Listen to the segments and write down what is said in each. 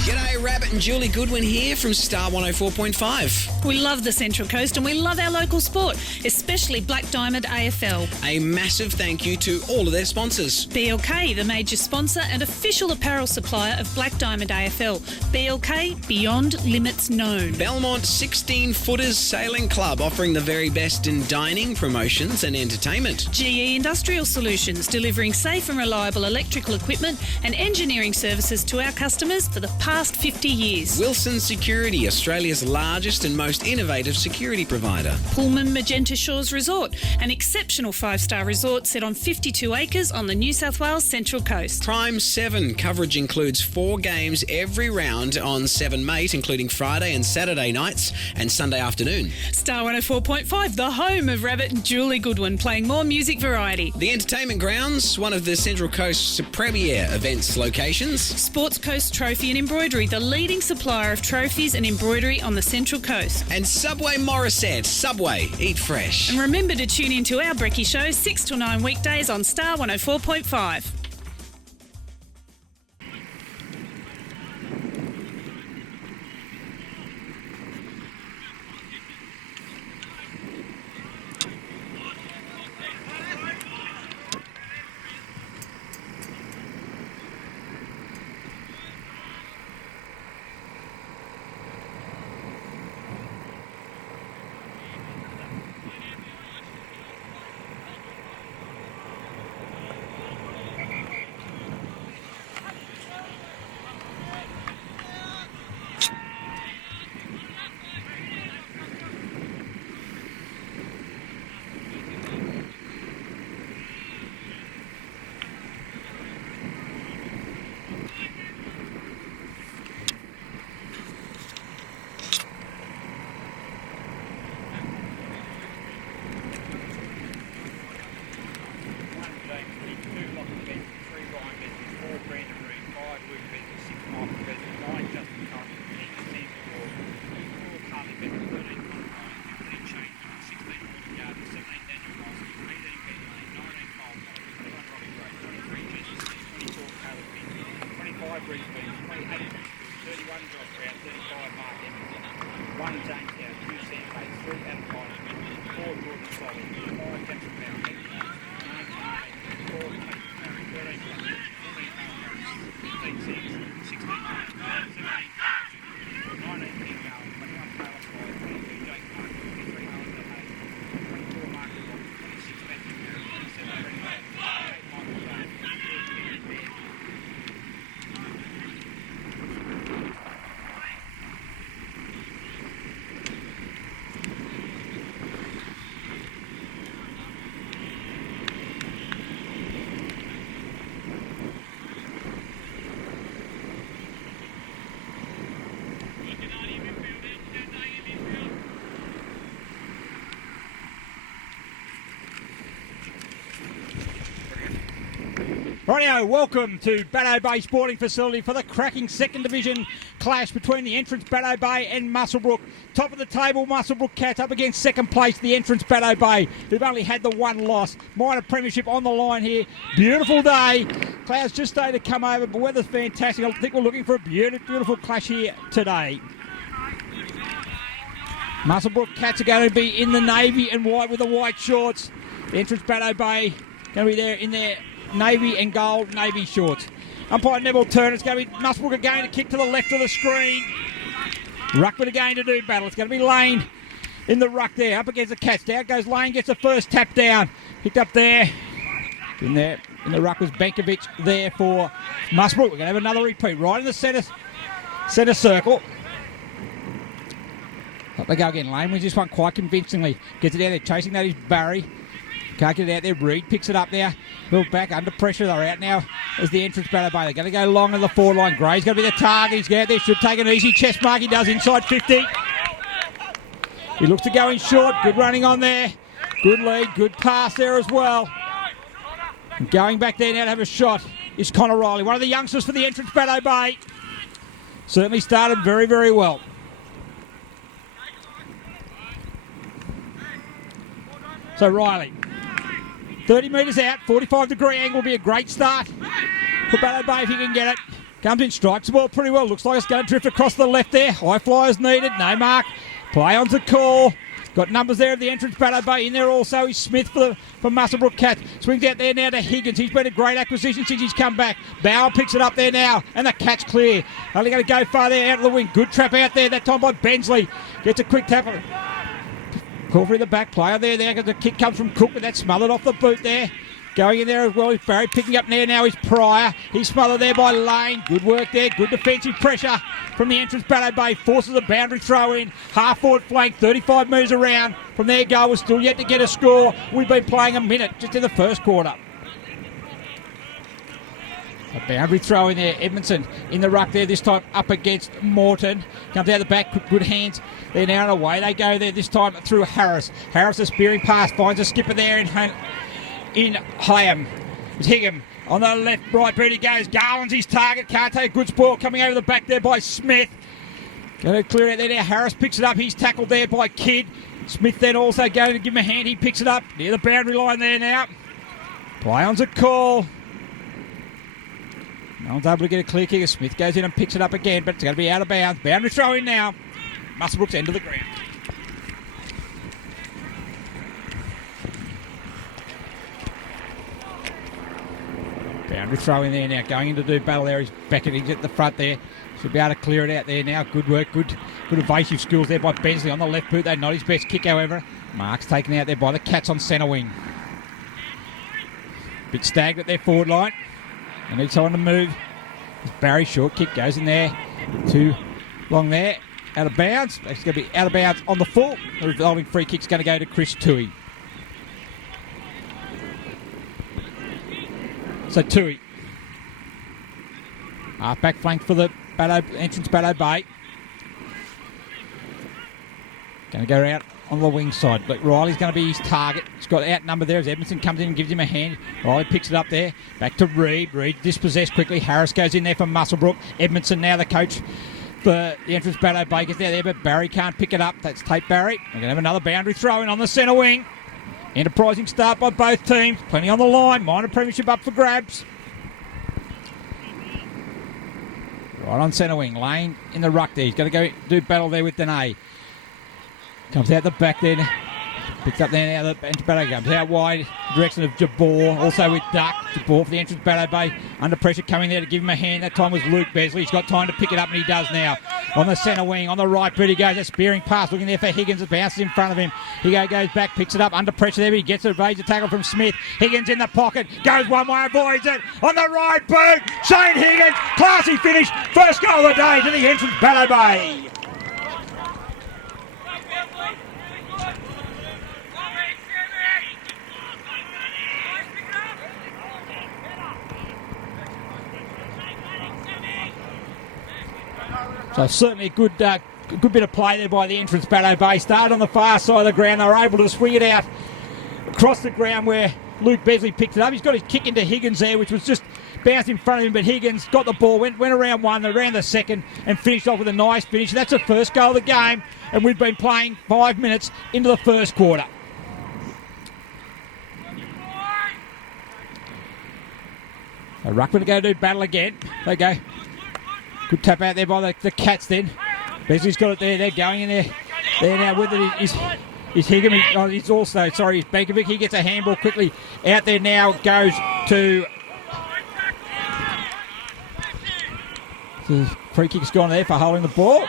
G'day, Rabbit and Julie Goodwin here from Star 104.5. We love the Central Coast and we love our local sport, especially Black Diamond AFL. A massive thank you to all of their sponsors. BLK, the major sponsor and official apparel supplier of Black Diamond AFL. BLK, beyond limits known. Belmont 16-Footers Sailing Club, offering the very best in dining, promotions and entertainment. GE Industrial Solutions, delivering safe and reliable electrical equipment and engineering services to our customers for the past 50 years. Wilson Security, Australia's largest and most innovative security provider. Pullman Magenta Shores Resort, an exceptional 5-star resort set on 52 acres on the New South Wales Central Coast. Prime 7, coverage includes 4 games every round on 7 Mate, including Friday and Saturday nights and Sunday afternoon. Star 104.5, the home of Rabbit and Julie Goodwin, playing more music variety. The Entertainment Grounds, one of the Central Coast's premier events locations. Sports Coast Trophy and Embroidery, the leading supplier of trophies and embroidery on the Central Coast. And Subway Morisset. Subway, eat fresh. And remember to tune in to our Brekkie Show 6 till 9 weekdays on Star 104.5. Rightio, welcome to Bateau Bay Sporting Facility for the cracking second division clash between the entrance Bateau Bay and Muswellbrook. Top of the table, Muswellbrook Cats up against second place, the entrance Bateau Bay, who've only had the one loss. Minor premiership on the line here. Beautiful day. Clouds just starting to come over, but weather's fantastic. I think we're looking for a beautiful clash here today. Muswellbrook Cats are going to be in the navy and white with the white shorts. The entrance Bateau Bay going to be there in their navy and gold navy shorts. Umpire Neville Turner. It's going to be Muswellbrook again to kick to the left of the screen. Ruckman again to do battle. It's going to be Lane in the ruck there, up against the Cats. Down goes Lane, gets the first tap down. Picked up there. In there, in the ruck was Benkovic there for Muswellbrook. We're going to have another repeat right in the centre circle. Up they go again. Lane wins this one quite convincingly. Gets it down there, chasing that is Barry. Can't get it out there. Reed picks it up now. Moved back under pressure. They're out now as the entrance Bateau Bay. They're going to go long in the forward line. Gray's going to be the target. He's out there. Should take an easy chest mark. He does inside 50. He looks to go in short. Good running on there. Good lead. Good pass there as well. And going back there now to have a shot is Connor Riley. One of the youngsters for the entrance Bateau Bay. Certainly started very, very well. So Riley. 30 metres out, 45-degree angle will be a great start for Bateau Bay if he can get it. Comes in, strikes the ball pretty well. Looks like it's going to drift across the left there. High flyers needed. No mark. Play on's the call. Got numbers there at the entrance. Bateau Bay in there also. He's Smith for Muswellbrook Cats. Swings out there now to Higgins. He's been a great acquisition since he's come back. Bauer picks it up there now. And the catch clear. Only going to go far there out of the wing. Good trap out there. That time by Bensley. Gets a quick tap. Call for the back player there. The kick comes from Cook, but that's smothered off the boot there. Going in there as well is Barry, picking up now is Pryor. He's smothered there by Lane. Good work there, good defensive pressure from the entrance. Bateau Bay forces a boundary throw in. Half forward flank, 35 metres around. From there, goal was still yet to get a score. We've been playing a minute just in the first quarter. A boundary throw in there. Edmondson in the ruck there, this time up against Morton. Comes out the back, good hands. They're now and away they go there, this time through Harris. Harris a spearing pass, finds a skipper there in Hayham. It's Higham on the left, right boot he goes. Garland's his target, can't take a good spoil. Coming over the back there by Smith. Going to clear it there now. Harris picks it up, he's tackled there by Kidd. Smith then also going to give him a hand, he picks it up near the boundary line there now. Play on's a call. No one's able to get a clear kick. Smith goes in and picks it up again, but it's going to be out of bounds. Boundary throw in now. Muswellbrook's end of the ground. Boundary throw in there now, going in to do battle there. He's beckoning at the front there. Should be able to clear it out there now. Good work, good evasive skills there by Bensley on the left boot. They're not his best kick, however. Mark's taken out there by the Cats on centre wing. Bit stagnant their forward line. They need someone to move. Barry, short kick, goes in there. Too long there. Out of bounds. It's going to be out of bounds on the full. The resulting free kick's going to go to Chris Toohey. So Toohey. Half back flank for the entrance Bateau Bay. Going to go out on the wing side. But Riley's going to be his target. He's got outnumbered there as Edmondson comes in and gives him a hand. Riley picks it up there. Back to Reid. Reid dispossessed quickly. Harris goes in there for Muswellbrook. Edmondson now the coach for the entrance Bateau Bay gets there, but Barry can't pick it up. That's Tate Barry. We're going to have another boundary throw in on the centre wing. Enterprising start by both teams. Plenty on the line. Minor premiership up for grabs. Right on centre wing. Lane in the ruck there. He's going to go do battle there with Dene. Comes out the back then. Picks up there now. The entrance Bateau comes out wide. Direction of Jabor. Also with Duck. Jabor for the entrance Bateau Bay. Under pressure coming there to give him a hand. That time was Luke Besley. He's got time to pick it up and he does now. On the centre wing. On the right boot he goes. A spearing pass. Looking there for Higgins. It bounces in front of him. He goes back. Picks it up. Under pressure there. But he gets a evasive tackle from Smith. Higgins in the pocket. Goes one way. Avoids it. On the right boot. Shane Higgins. Classy finish. First goal of the day to the entrance Bateau Bay. So certainly a good bit of play there by the entrance Bateau Bay. Started on the far side of the ground. They were able to swing it out across the ground where Luke Besley picked it up. He's got his kick into Higgins there, which was just bounced in front of him, but Higgins got the ball, went around one, around the second, and finished off with a nice finish. That's the first goal of the game, and we've been playing 5 minutes into the first quarter. So Ruckman to go do battle again. They go. Good tap out there by the Cats then. Besley's got it there. They're going in there. There now with it is Higgum. He's also, sorry, Bankovic. He gets a handball quickly. Out there now goes to... The free kick's gone there for holding the ball.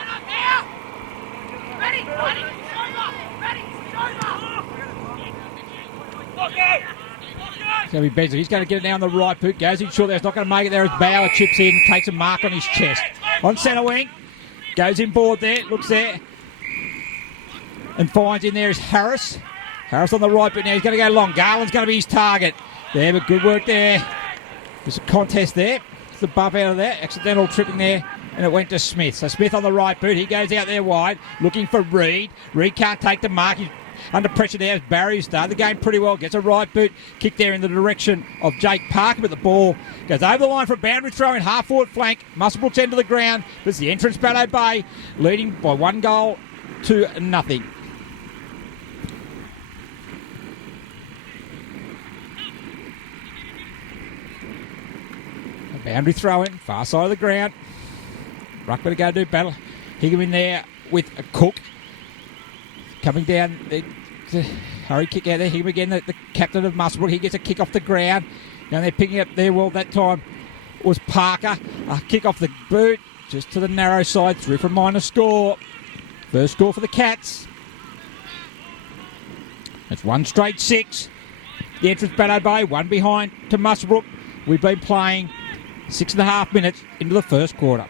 It's going to be Besley. He's going to get it now on the right boot. Goes in short there. It's not going to make it there as Bauer chips in. Takes a mark on his chest. On centre wing. Goes in board there. Looks there. And finds in there is Harris. Harris on the right boot now. He's going to go long. Garland's going to be his target. There, but good work there. There's a contest there. It's the bump out of there. Accidental tripping there. And it went to Smith. So Smith on the right boot. He goes out there wide. Looking for Reid. Reid can't take the mark. He's under pressure there as Barry, who started the game pretty well, gets a right boot kick there in the direction of Jake Parker, but the ball goes over the line for a boundary throw in half forward flank. Muswellbrook's end of the ground. This is the entrance Bateau Bay, leading by 1-0. Boundary throw in, far side of the ground. Ruckman to go do battle. Higham in there with a Cook. Coming down, hurry kick out there. Higham again, the captain of Muswellbrook. He gets a kick off the ground. Down there picking up there, well, that time was Parker. A kick off the boot, just to the narrow side, through for a minor score. First score for the Cats. It's one straight 6. The entrance Bateau Bay, one behind to Muswellbrook. We've been playing 6.5 minutes into the first quarter.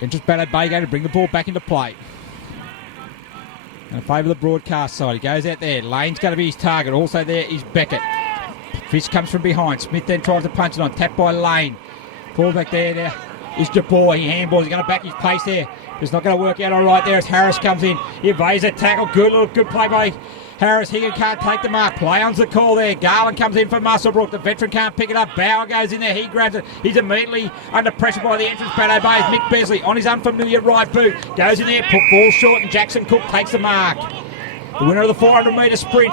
Entrance Bateau Bay going to bring the ball back into play. In favour of the broadcast side. He goes out there. Lane's going to be his target. Also there is Beckett. Fish comes from behind. Smith then tries to punch it on. Tapped by Lane. Ball back there. Now is Jabor. He handballs. He's going to back his pace there. It's not going to work out all right there as Harris comes in. He evades a tackle. Good play by Harris. Higgin can't take the mark. Play on's the call there. Garland comes in for Muswellbrook. The veteran can't pick it up. Bauer goes in there. He grabs it. He's immediately under pressure by the entrance Bateau Bay. Mick Besley on his unfamiliar right boot. Goes in there. Put ball short and Jackson Cook takes the mark. The winner of the 400-metre sprint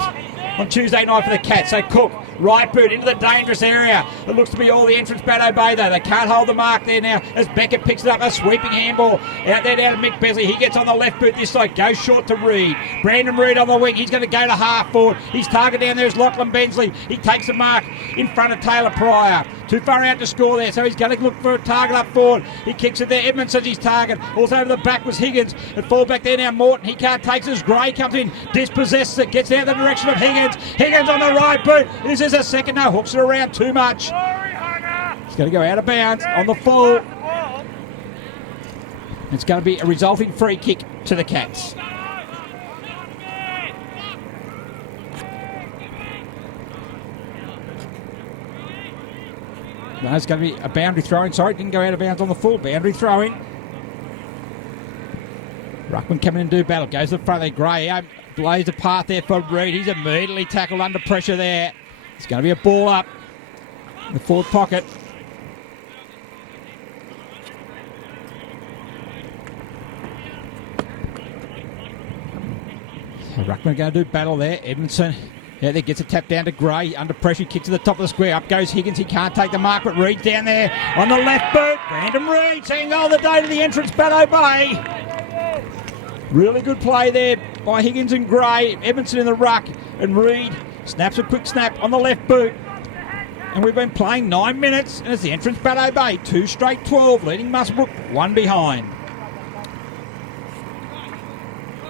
on Tuesday night for the Cats. So Cook, right boot into the dangerous area. It looks to be all the entrance Bateau Bay though. They can't hold the mark there now as Beckett picks it up. A sweeping handball out there down to Mick Besley. He gets on the left boot this side. Goes short to Reed. Brandon Reed on the wing. He's going to go to half forward. His target down there is Lachlan Bensley. He takes the mark in front of Taylor Pryor. Too far out to score there, so he's going to look for a target up forward. He kicks it there. Edmondson's his target. Also over the back was Higgins. And fall back there now, Morton. He can't take it as Gray comes in. Dispossesses it. Gets down the direction of Higgins. Higgins on the right boot. This is a second. No, hooks it around too much. He's going to go out of bounds on the full. It's going to be a resulting free kick to the Cats. No, it's going to be a boundary throw-in. Sorry, it didn't go out of bounds on the full. Boundary throw-in. Ruckman coming in and do battle. Goes to the front there. Gray blaze a path there for Reed. He's immediately tackled under pressure there. It's going to be a ball up in the forward pocket. So Ruckman going to do battle there. Edmondson. Yeah, there gets a tap down to Gray. Under pressure, kick to the top of the square. Up goes Higgins. He can't take the mark, but Reed's down there on the left boot. Brandon Reed saying goal of the day to the entrance Bateau Bay. Really good play there by Higgins and Gray. Edmondson in the ruck. And Reed snaps a quick snap on the left boot. And we've been playing 9 minutes. And it's the entrance Bateau Bay. 2 straight 12, leading Muswellbrook 1 behind.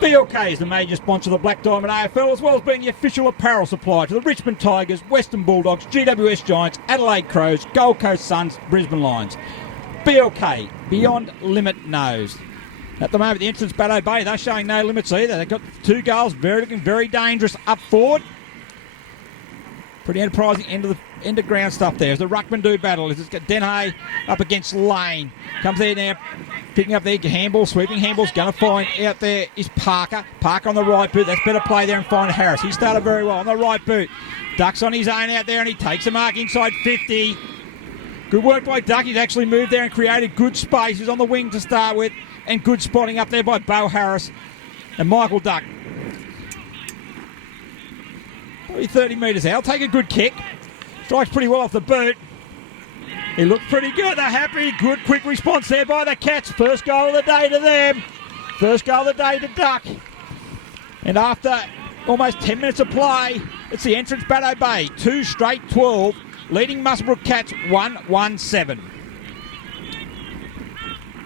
BLK is the major sponsor of the Black Diamond AFL, as well as being the official apparel supplier to the Richmond Tigers, Western Bulldogs, GWS Giants, Adelaide Crows, Gold Coast Suns, Brisbane Lions. BLK, Beyond Limit knows. At the moment, the entrance Bateau Bay, they're showing no limits either. They've got 2 goals, looking very dangerous up forward. Pretty enterprising end of ground stuff there. As the Ruckman do battle, it's got Denhay up against Lane. Comes there now, picking up there, handball, sweeping handball's going to find out there is Parker. Parker on the right boot. That's better play there and find Harris. He started very well on the right boot. Ducks on his own out there and he takes a mark inside 50. Good work by Duck. He's actually moved there and created good space. He's on the wing to start with, and good spotting up there by Bo Harris and Michael Duck. Probably 30 metres out. Take a good kick. Strikes pretty well off the boot. He looked pretty good. They're happy. Good quick response there by the Cats. First goal of the day to them. First goal of the day to Duck. And after almost 10 minutes of play, it's the entrance Bateau Bay. 2 straight 12, leading Muswellbrook Cats 1-1-7.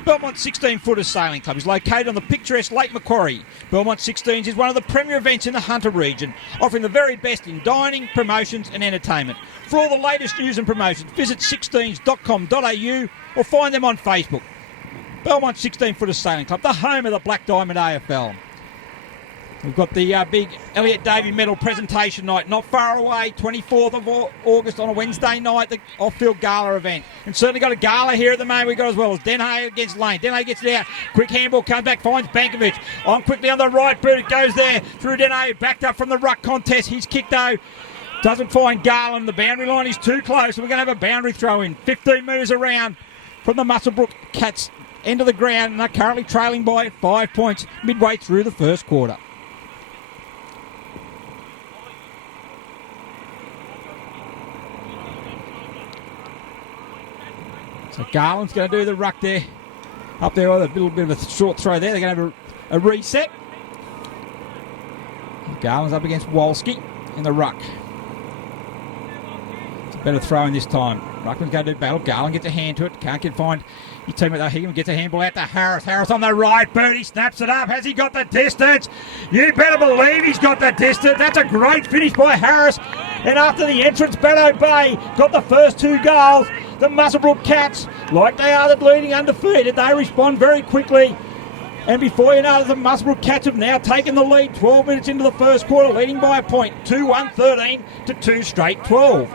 Belmont 16-footers Sailing Club is located on the picturesque Lake Macquarie. Belmont 16s is one of the premier events in the Hunter region, offering the very best in dining, promotions and entertainment. For all the latest news and promotions, visit 16s.com.au or find them on Facebook. Belmont 16-footers Sailing Club, the home of the Black Diamond AFL. We've got the big Elliot Davey medal presentation night not far away, 24th of August on a Wednesday night, the off-field gala event. And certainly got a gala here at the moment we've got as well as Denhay against Lane. Denhay gets it out. Quick handball comes back, finds Bankovic. On quickly on the right boot, it goes there through Denhay, backed up from the ruck contest. He's kicked though. Doesn't find Garland. The boundary line is too close, so we're going to have a boundary throw in. 15 metres around from the Muswellbrook Cats end of the ground, and they're currently trailing by 5 points midway through the first quarter. So Garland's going to do the ruck there. Up there with a little bit of a short throw there. They're going to have a reset. Garland's up against Wolski in the ruck. It's a better throw in this time. Ruckman's going to do battle. Garland gets a hand to it. Can't find his teammate though. Higgins gets a handball out to Harris. Harris on the right boot. He snaps it up. Has he got the distance? You better believe he's got the distance. That's a great finish by Harris. And after the entrance, Bateau Bay got the first 2 goals. The Muswellbrook Cats, like they are the leading undefeated, they respond very quickly. And before you know it, the Muswellbrook Cats have now taken the lead 12 minutes into the first quarter, leading by a point, 2-1-13 to 2 straight 12.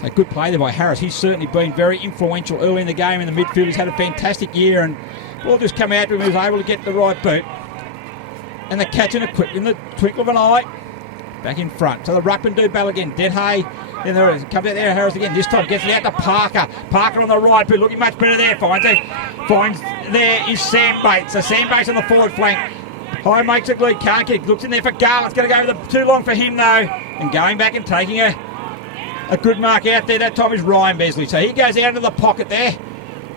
So good play there by Harris. He's certainly been very influential early in the game in the midfield. He's had a fantastic year, and ball just come out to him. He was able to get the right boot. And the Cats in the twinkle of an eye, back in front. So the ruckman do battle again. Denhay. Then there is, comes out there, Harris again. This time gets it out to Parker. Parker on the right, but looking much better there. Finds there is Sam Bates. So Sam Bates on the forward flank. High makes it lead. Can't get it. Looks in there for Garland. It's going to go too long for him though. And going back and taking a good mark out there. That time is Ryan Besley. So he goes out into the pocket there.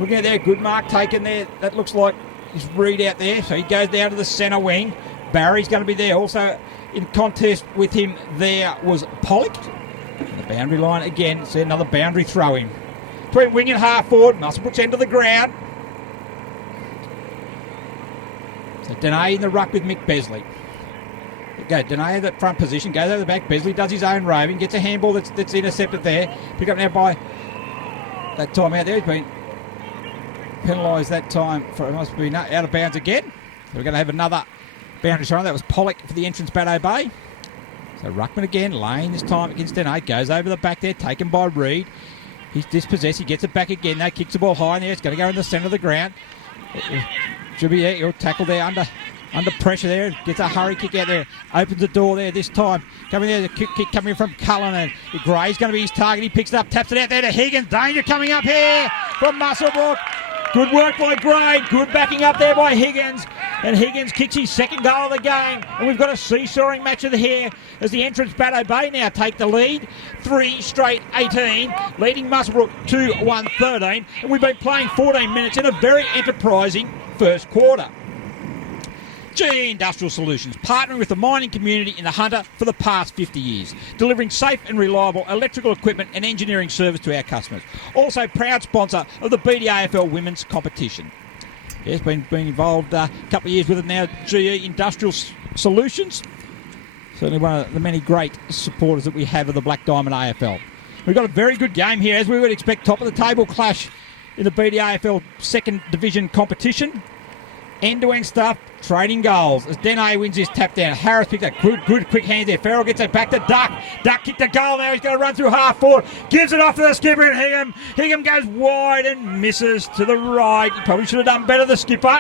Looking at there, good mark taken there. That looks like his read out there. So he goes down to the centre wing. Barry's going to be there. Also in contest with him there was Pollock. The boundary line again. See another boundary throw in. Between wing and half forward. Muswellbrook's end of the ground. So Denay in the ruck with Mick Besley. Go Denay in that front position. Goes over the back. Besley does his own roving. Gets a handball that's intercepted there. Pick up now by that time out there. He's been penalised that time for it must be out of bounds again. So we're going to have another boundary throw. That was Pollock for the entrance Bateau Bay. So Ruckman again, Lane this time against Denay. Goes over the back there, taken by Reed. He's dispossessed, he gets it back again. Now kicks the ball high in there. It's going to go in the centre of the ground. Should be there, he'll tackle there under pressure there. Gets a hurry kick out there. Opens the door there this time. Coming there, the kick coming from Cullen. And Gray's going to be his target. He picks it up, taps it out there to Higgins. Danger coming up here from Muswellbrook. Good work by Gray. Good backing up there by Higgins. And Higgins kicks his second goal of the game. And we've got a seesawing match of the here as the entrance Bateau Bay now take the lead. 3 straight 18, leading Muswellbrook 2-1-13. And we've been playing 14 minutes in a very enterprising first quarter. GE Industrial Solutions, partnering with the mining community in the Hunter for the past 50 years, delivering safe and reliable electrical equipment and engineering service to our customers. Also proud sponsor of the BDAFL Women's Competition. Yes, been involved a couple of years with it now, GE Industrial Solutions. Certainly one of the many great supporters that we have of the Black Diamond AFL. We've got a very good game here, as we would expect, top of the table clash in the BDAFL second division competition. End-to-end stuff, trading goals. As Denay wins his tap down, Harris picks up good quick hand there. Farrell gets it back to Duck. Duck kicked the goal now. He's going to run through half forward. Gives it off to the skipper and Hingham. Hingham goes wide and misses to the right. He probably should have done better, the skipper.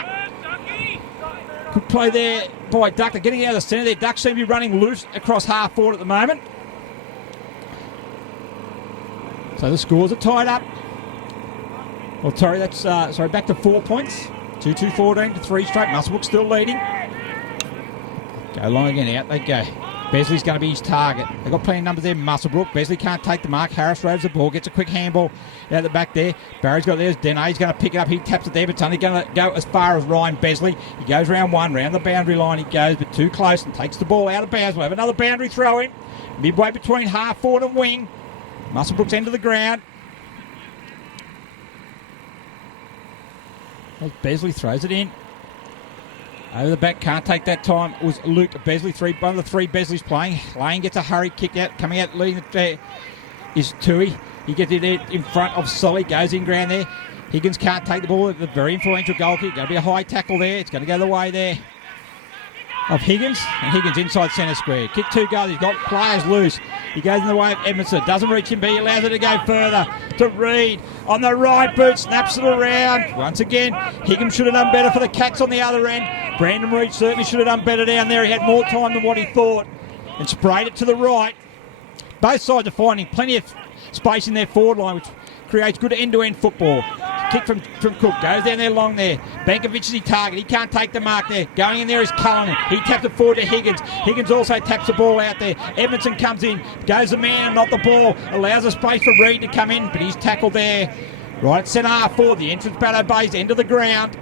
Good play there by Duck. They're getting out of the centre there. Duck seems to be running loose across half forward at the moment. So the scores are tied up. Well, sorry, that's back to 4 points. 2-2-14 to 3 straight. Muswellbrook still leading. Go long again. Out they go. Besley's going to be his target. They've got plenty of numbers there. Muswellbrook. Besley can't take the mark. Harris roves the ball. Gets a quick handball out the back there. Barry's got there. Denay's going to pick it up. He taps it there, but it's only going to go as far as Ryan Besley. He goes round one. Round the boundary line he goes, but too close and takes the ball out of bounds. We'll have another boundary throw in. Midway between half forward and wing. Muswellbrook's end of the ground. As Besley throws it in. Over the back, can't take that time. It was Luke Besley, one of the 3 Besleys playing. Lane gets a hurry kick out. Coming out, leading the is Tui. He gets it in front of Solly, goes in ground there. Higgins can't take the ball. The very influential goal kick. Going to be a high tackle there. It's going to go the way there of Higgins. And Higgins inside centre square. Kick 2 goals. He's got players loose. He goes in the way of Edmondson. Doesn't reach him, but he allows it to go further to Reed. On the right boot, snaps it around. Once again, Higgins should have done better for the Cats on the other end. Brandon Reed certainly should have done better down there. He had more time than what he thought. And sprayed it to the right. Both sides are finding plenty of space in their forward line, which creates good end-to-end football. kick from Cook. Goes down there long there. Bankovic is his target. He can't take the mark there. Going in there is Cullen. He taps it forward to Higgins. Higgins also taps the ball out there. Edmondson comes in. Goes the man, not the ball. Allows a space for Reid to come in, but he's tackled there. Right at centre half forward. The entrance Bateau Bay's end of the ground.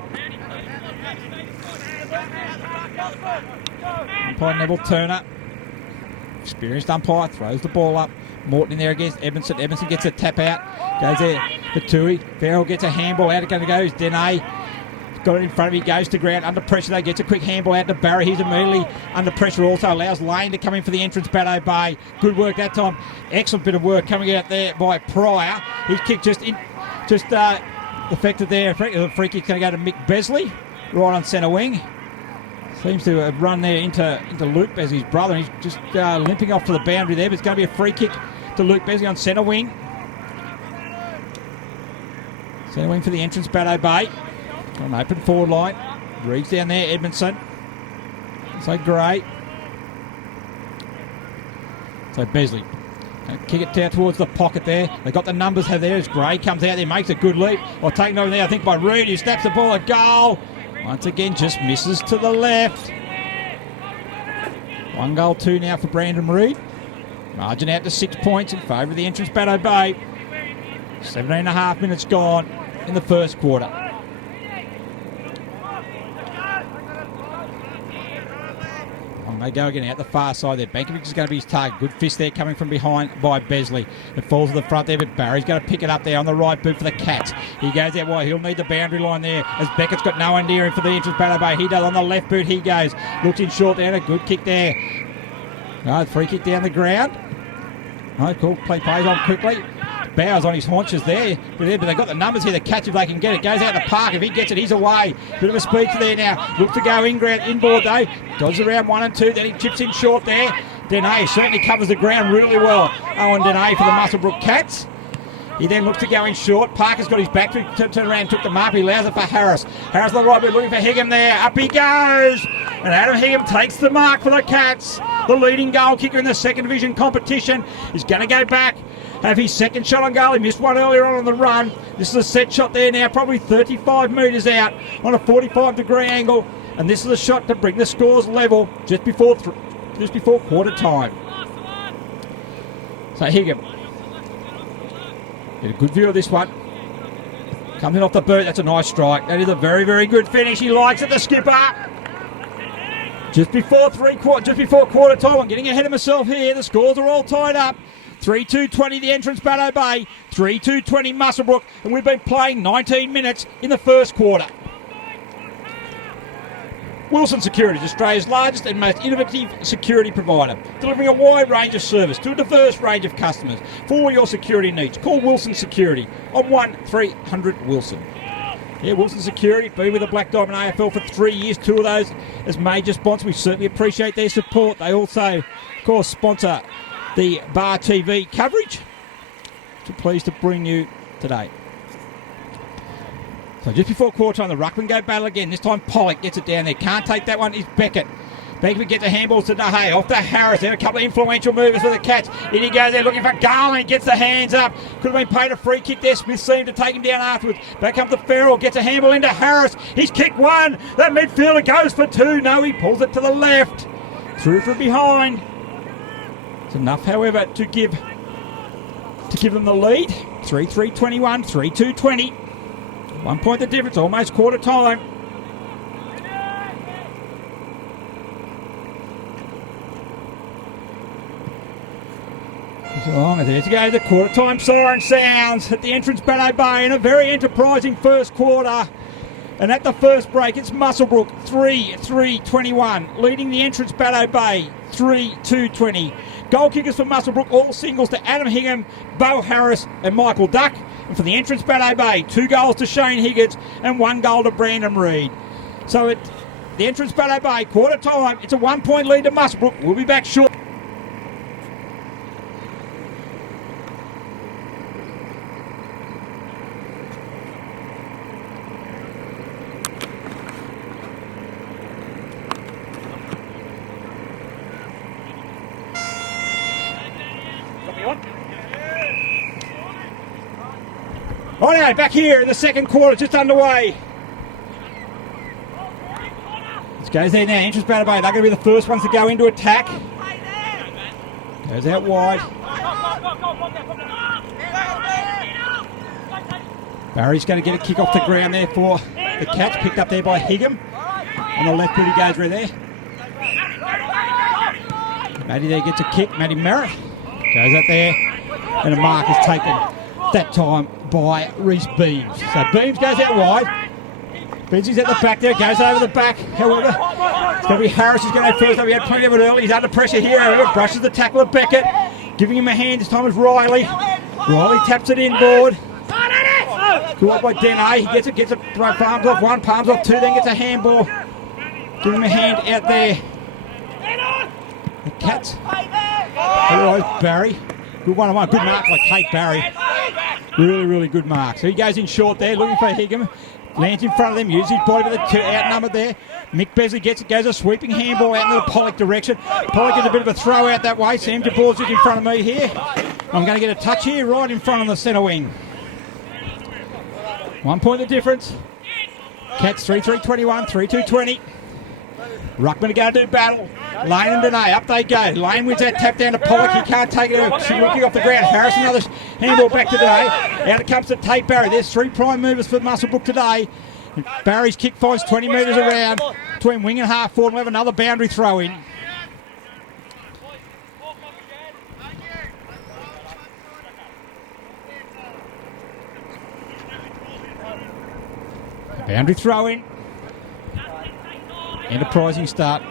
Umpire Neville Turner. Experienced umpire. Throws the ball up. Morton in there against Edmondson. Edmondson gets a tap out. Goes there. Batui. Farrell gets a handball. Out it going to go is Dene. Got it in front of him. He goes to ground. Under pressure though. Gets a quick handball out to Barry. He's immediately under pressure also. Allows Lane to come in for the entrance Bateau Bay. Good work that time. Excellent bit of work coming out there by Pryor. His kick just affected there. The free kick's going to go to Mick Besley. Right on centre wing. Seems to have run there into Luke Besley's brother. And he's just limping off to the boundary there. But it's going to be a free kick to Luke Besley on centre wing. Centre wing for the entrance Bateau Bay. On open forward line. Reads down there, Edmondson. So Gray. So Besley. Kick it down towards the pocket there. They got the numbers there as Gray comes out there, makes a good leap. Or taken over there, I think, by Reid, who snaps the ball at goal. Once again, just misses to the left. 1 goal, 2 now for Brandon Reid. Margin out to 6 points in favour of the entrance Bateau Bay. 17.5 minutes gone in the first quarter. On they go again out the far side there. Bankovic is going to be his target. Good fist there coming from behind by Besley. It falls to the front there, but Barry's going to pick it up there on the right boot for the Cats. He goes out wide. He'll need the boundary line there as Beckett's got no idea in for the entrance Bateau Bay. He does on the left boot. He goes. Looks in short there. A good kick there. Free kick down the ground. Cool. Play plays on quickly. Bowers on his haunches there. But they've got the numbers here. The Catch if they can get it. Goes out the park. If he gets it, he's away. Bit of a speed there now. Looks to go inboard though. Dodges around 1 and 2. Then he chips in short there. Dene certainly covers the ground really well. Owen Dene for the Muswellbrook Cats. He then looks to go in short. Parker's got his back to turn around, took the mark. He allows it for Harris. Harris on the right, but looking for Higham there. Up he goes. And Adam Higham takes the mark for the Cats. The leading goal kicker in the second division competition is going to go back. Have his second shot on goal. He missed one earlier on the run. This is a set shot there now, probably 35 metres out on a 45-degree angle. And this is a shot to bring the scores level just before quarter time. So Higham. Get a good view of this one. Coming off the boot. That's a nice strike. That is a very, very good finish. He likes it, the skipper. Just before quarter time. I'm getting ahead of myself here. The scores are all tied up. 3-2-20 the entrance Bateau Bay. 3-2-20 Muswellbrook. And we've been playing 19 minutes in the first quarter. Wilson Security is Australia's largest and most innovative security provider, delivering a wide range of service to a diverse range of customers for all your security needs. Call Wilson Security on 1300 Wilson. Yeah, Wilson Security, been with the Black Diamond AFL for 3 years, 2 of those as major sponsors. We certainly appreciate their support. They also, of course, sponsor the Bar TV coverage, which we're pleased to bring you today. So just before quarter time, the Ruckman go battle again. This time Pollock gets it down there. Can't take that one is Beckett. Beckett gets the handballs to Nahay. Off to Harris. Then a couple of influential movers for the Cats. In he goes there looking for Garland. Gets the hands up. Could have been paid a free kick there. Smith seemed to take him down afterwards. Back up to Farrell. Gets a handball into Harris. He's kicked one. That midfielder goes for 2. No, he pulls it to the left. Through from behind. It's enough, however, to give them the lead. 3-3-21. 3-2-20. 1 point the difference, almost quarter time. So long as there to go, the quarter time siren sounds at the entrance Bateau Bay in a very enterprising first quarter. And at the first break, it's Muswellbrook 3-3-21, leading the entrance Bateau Bay 3-2-20. Goal kickers for Muswellbrook, all singles to Adam Higham, Bo Harris and Michael Duck. And for the entrance Bateau Bay, 2 goals to Shane Higgins and 1 goal to Brandon Reid. So at the entrance Bateau Bay, quarter time, it's a 1 point lead to Muswellbrook. We'll be back shortly. Righto, back here in the second quarter, just underway. This goes there now, Entrance Bateau. They're going to be the first ones to go into attack. Goes out wide. Barry's going to get a kick off the ground there for the Cats, picked up there by Higham. On the left foot he goes right there. Matty there gets a kick, Matty Merritt. Goes out there, and a mark is taken that time by Reece Beams. So Beams goes out wide. Benzie's at the back there, goes over the back. However, it's going to be Harris who's going to go first. We had plenty of it early. He's under pressure here. However, brushes the tackle of Beckett. Giving him a hand. This time is Riley. Riley taps it inboard. Good up by Dene. He gets it, palms off one, palms off two, then gets a handball. Give him a hand out there. The Cats. Otherwise, Barry. Good one-on-one. Good mark by Kate Barry. Really, really good mark. So he goes in short there, looking for Higham. Lands in front of them, uses his body with the outnumbered there. Mick Besley gets it, goes a sweeping handball out into the Pollock direction. Pollock gets a bit of a throw out that way. Sam DeBoer's just in front of me here. I'm going to get a touch here right in front of the centre wing. 1 point of difference. Cats 3-3-21, 3-2-20. Ruckman are going to do battle. Lane and Dene, up they go. Lane wins that tap down to Pollock. He can't take it out. She's looking off the ground. Harris another handball back to Dene. Out it comes to Tate Barry. There's 3 prime movers for Muswellbrook today. Barry's kick finds 20 metres around between wing and half forward. We'll have another boundary throw in. Boundary throw in. Enterprising start.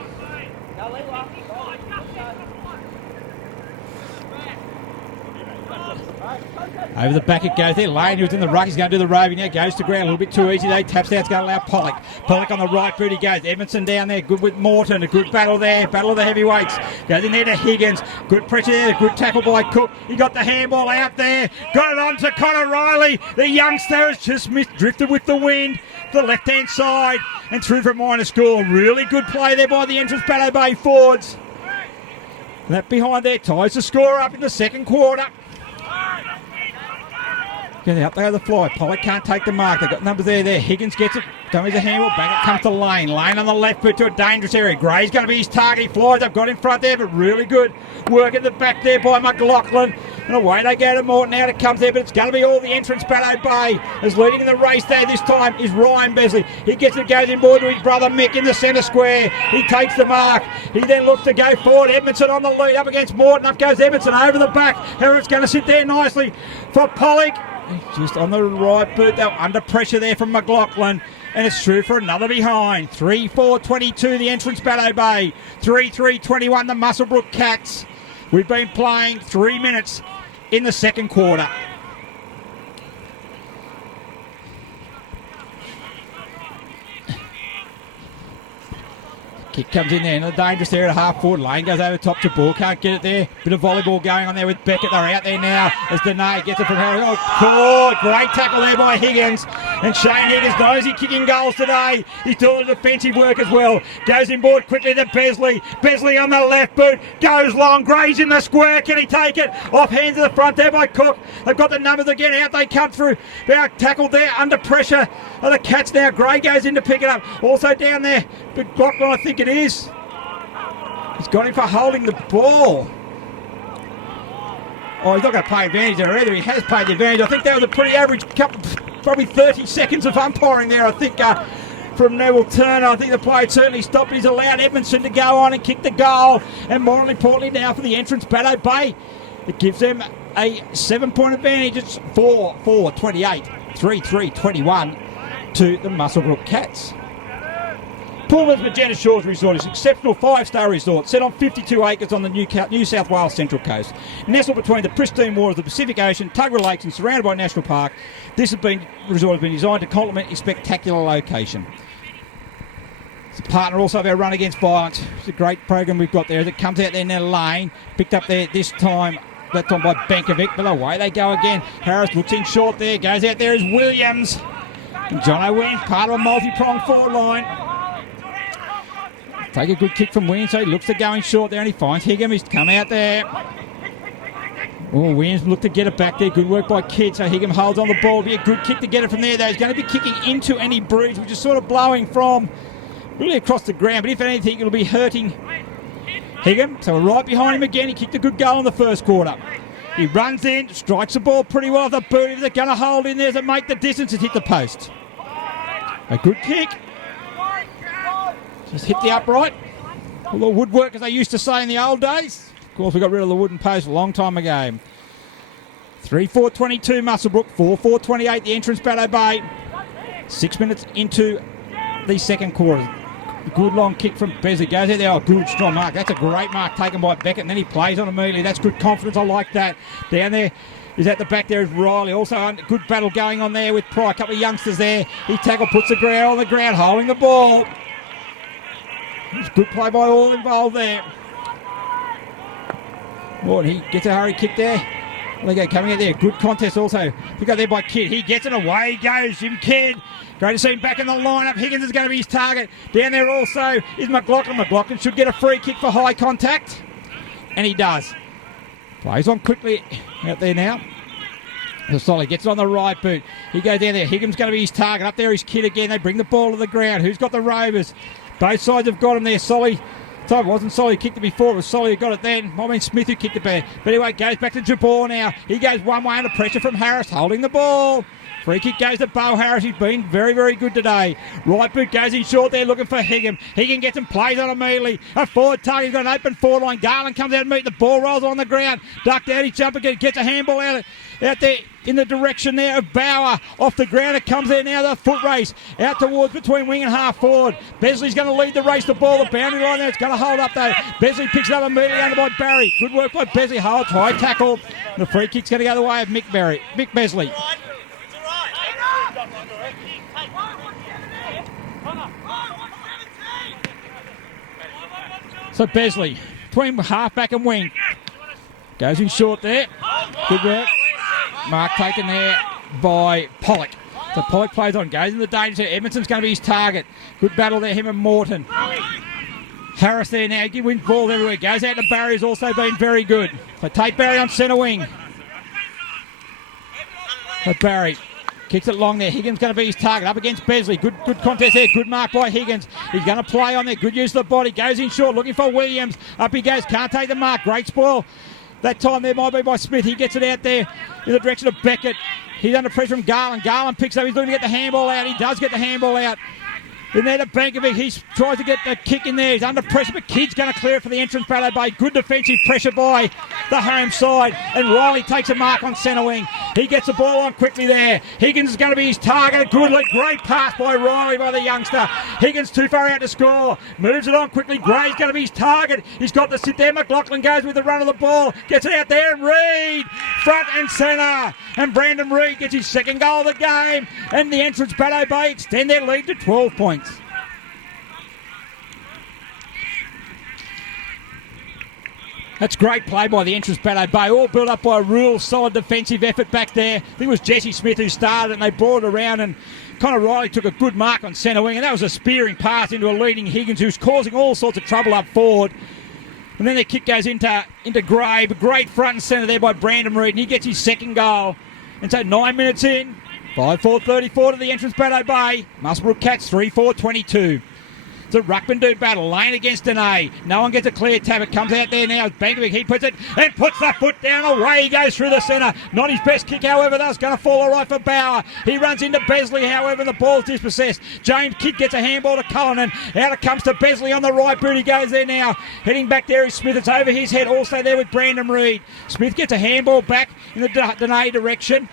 Over the back it goes there. Lane, who's in the ruck, he's going to do the roving now. Goes to ground a little bit too easy. They taps out. It's going to allow Pollock. Pollock on the right boot he goes. Edmondson down there. Good with Morton. A good battle there. Battle of the heavyweights. Goes in there to Higgins. Good pressure there. Good tackle by Cook. He got the handball out there. Got it on to Connor Riley. The youngster has just drifted with the wind. The left-hand side. And through for a minor score. Really good play there by the Entrance Bateau Bay forwards. That behind there ties the score up in the second quarter. Get out there, the fly. Pollock can't take the mark. They've got numbers there. Higgins gets it. Dummies a handball. Back it comes to Lane. Lane on the left foot to a dangerous area. Gray's going to be his target. He flies. They've got in front there, but really good work at the back there by McLaughlin. And away they go to Morton. Out it comes there, but it's going to be all the Entrance Bateau Bay. Is leading in the race there this time is Ryan Besley. He gets it, goes in board to his brother Mick in the centre square. He takes the mark. He then looks to go forward. Edmondson on the lead up against Morton. Up goes Edmondson over the back. Herrick's going to sit there nicely for Pollock. Just on the right boot. They're under pressure there from McLaughlin. And it's through for another behind. 3-4-22 the Entrance Bateau Bay. 3-3-21 the Muswellbrook Cats. We've been playing 3 minutes in the second quarter. Kick comes in there, another dangerous there at half forward. Lane goes over top to Ball, can't get it there. Bit of volleyball going on there with Beckett. They're out there now as Dene gets it from Harry. Oh, great tackle there by Higgins. And Shane Higgins knows he's kicking goals today. He's doing defensive work as well. Goes inboard quickly to Besley. Besley on the left boot. Goes long. Gray's in the square. Can he take it? Off hands to the front there by Cook. They've got the numbers again. Out they come through. They're tackled there under pressure. Oh, the Cats now. Gray goes in to pick it up. Also down there, McLaughlin, I think it is. He's got him for holding the ball. Oh, he's not going to play advantage there either. He has played the advantage. I think that was a pretty average couple, probably 30 seconds of umpiring there, I think, from Neville Turner. I think the play certainly stopped. He's allowed Edmondson to go on and kick the goal. And more importantly now for the Entrance Bateau Bay, it gives them a 7-point advantage. It's 4-4-28, 3-3-21 to the Muswellbrook Cats. Pullman's Magenta Shores Resort is an exceptional 5-star resort set on 52 acres on the New South Wales Central Coast. Nestled between the pristine waters of the Pacific Ocean, Tuggerah Lakes and surrounded by National Park, this resort has been designed to complement its spectacular location. It's a partner also of our Run Against Violence. It's a great program we've got there. As it comes out there now, Lane, picked up there this time. That time by Bankovic, but away they go again. Harris looks in short there, goes out there as Williams. And Jono Williams, part of a multi-pronged forward line. Take a good kick from Williams, so he looks to go in short there and he finds Higham. He's come out there. Oh, Williams look to get it back there. Good work by Kidd. So Higham holds on the ball. It'll be a good kick to get it from there, though. He's going to be kicking into any breeze, which is sort of blowing from really across the ground. But if anything, it'll be hurting Higham. So we're right behind him again. He kicked a good goal in the first quarter. He runs in, strikes the ball pretty well. The boot, if they're going to hold in there to make the distance, it hit the post. A good kick. Just hit the upright. A little woodwork, as they used to say in the old days. Of course, we got rid of the wooden post a long time ago. 3-4-22 Muswellbrook, 4-4-28 the entrance Bateau Bay. 6 minutes into the second quarter. Good long kick from Besley. Goes out there. Oh, good strong mark. That's a great mark taken by Beckett. And then he plays on immediately. That's good confidence. I like that. Down there is at the back there is Riley. Also a good battle going on there with Pry. A couple of youngsters there. He tackle, puts the ground on the ground, holding the ball. It's good play by all involved there. Oh, and he gets a hurry kick there. They go coming out there. Good contest also. Pick up there by Kidd. He gets it away. He goes. Jim Kidd. Great to see him back in the lineup. Higgins is going to be his target. Down there also is McLaughlin. McLaughlin should get a free kick for high contact. And he does. Plays on quickly out there now. Solly gets it on the right boot. He goes down there. Higgins going to be his target. Up there is Kidd again. They bring the ball to the ground. Who's got the Rovers? Both sides have got him there. Solly. So it wasn't Solly who kicked it before, it was Solly who got it then. Might have been Smith who kicked it back. But anyway, it goes back to Jabor now. He goes one way under pressure from Harris, holding the ball. Free kick goes to Bo Harris. He's been very, very good today. Right boot goes in short there looking for Higham. Higham gets him, plays on immediately. A forward target. He's got an open forward line. Garland comes out and meet the ball, rolls on the ground. Ducked out, he jump again, gets a handball out there in the direction there of Bauer. Off the ground it comes there now, the foot race. Out towards between wing and half forward. Besley's going to lead the race, the ball, the boundary line there. It's going to hold up though. Besley picks it up immediately under by Barry. Good work by Besley. Holds, high tackle. The free kick's going to go the way of Mick Besley. So Besley, between half-back and wing. Goes in short there. Good work. Mark taken there by Pollock. So Pollock plays on, goes in the danger. Edmondson's going to be his target. Good battle there, him and Morton. Harris there now, he wins balls everywhere. Goes out to Barry, who's also been very good. So Tate Barry on centre wing. So Barry kicks it long there. Higgins going to be his target. Up against Besley. Good contest there. Good mark by Higgins. He's going to play on there. Good use of the body. Goes in short. Looking for Williams. Up he goes. Can't take the mark. Great spoil. That time there might be by Smith. He gets it out there in the direction of Beckett. He's under pressure from Garland. Garland picks up. He's looking to get the handball out. He does get the handball out. In there to Bankovic. He tries to get the kick in there. He's under pressure, but Kidd's going to clear it for the entrance Bateau Bay. Good defensive pressure by the home side. And Riley takes a mark on centre wing. He gets the ball on quickly there. Higgins is going to be his target. Great pass by Riley by the youngster. Higgins too far out to score. Moves it on quickly. Gray's going to be his target. He's got to sit there. McLaughlin goes with the run of the ball. Gets it out there and Reid. Front and centre. And Brandon Reid gets his second goal of the game. And the entrance Bateau Bay extend their lead to 12 points. That's great play by the entrance Bateau Bay, all built up by a real solid defensive effort back there. I think it was Jesse Smith who started and they brought it around and Connor Riley took a good mark on centre wing and that was a spearing pass into a leading Higgins who's causing all sorts of trouble up forward. And then the kick goes into Gray, but great front and centre there by Brandon Reid and he gets his second goal. And so 9 minutes in, 5-4-34 to the entrance Bateau Bay. Muswellbrook Cats 3-4-22. It's a ruckman do battle, Lane against Dene. No one gets a clear tab. It comes out there now. Bankovic, he puts it and puts the foot down. Away he goes through the centre. Not his best kick, however, that's going to fall all right for Bauer. He runs into Besley, however, the ball's dispossessed. James Kidd gets a handball to Cullinan. Out it comes to Besley on the right boot. He goes there now. Heading back there is Smith. It's over his head. Also there with Brandon Reid. Smith gets a handball back in the Dene direction.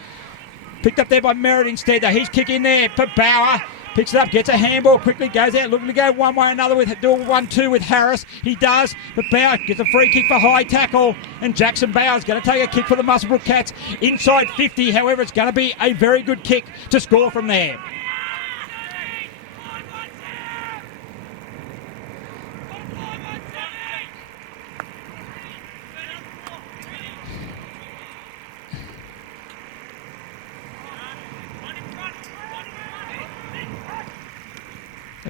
Picked up there by Merritt instead, though. He's kicking there for Bauer. Picks it up, gets a handball, quickly goes out, looking to go one way or another with doing 1-2 with Harris. He does, but Bauer gets a free kick for high tackle. And Jackson Bauer's going to take a kick for the Muswellbrook Cats inside 50. However, it's going to be a very good kick to score from there.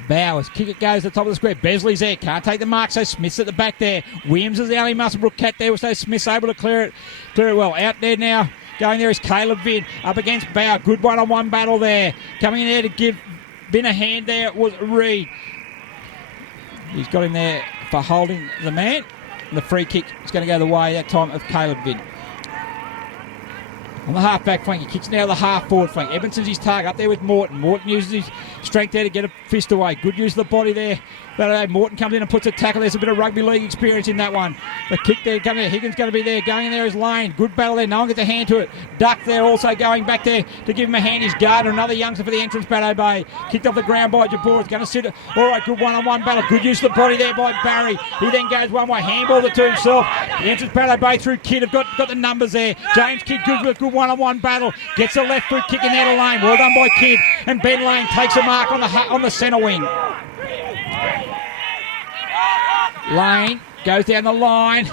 Bowers, kick it goes to the top of the square. Besley's there, can't take the mark, so Smith's at the back there. Williams is the only Muswellbrook cat there, so Smith's able to clear it well. Out there now, going there is Caleb Vinn up against Bauer. Good one-on-one battle there. Coming in there to give Vinn a hand there was Reed. He's got him there for holding the man. And the free kick is going to go the way that time of Caleb Vinn. On the half-back flank, he kicks now the half-forward flank. Evanson's his target up there with Morton. Morton uses his strength there to get a fist away. Good use of the body there. But Morton comes in and puts a tackle. There's a bit of rugby league experience in that one. The kick there coming there. Higgins going to be there. Going in there is Lane. Good battle there. No one gets a hand to it. Duck there also going back there to give him a hand. His Gardner, another youngster for the entrance. Bateau Bay. Kicked off the ground by Jabor. It's going to sit. All right, good one-on-one battle. Good use of the body there by Barry. He then goes one way. Handball it to himself. The entrance Bateau Bay through Kidd. Have got the numbers there. James Kidd good with a good one-on-one battle. Gets a left foot kick in there to Lane. Well done by Kidd. And Ben Lane takes a mark on the centre wing. Lane goes down the line.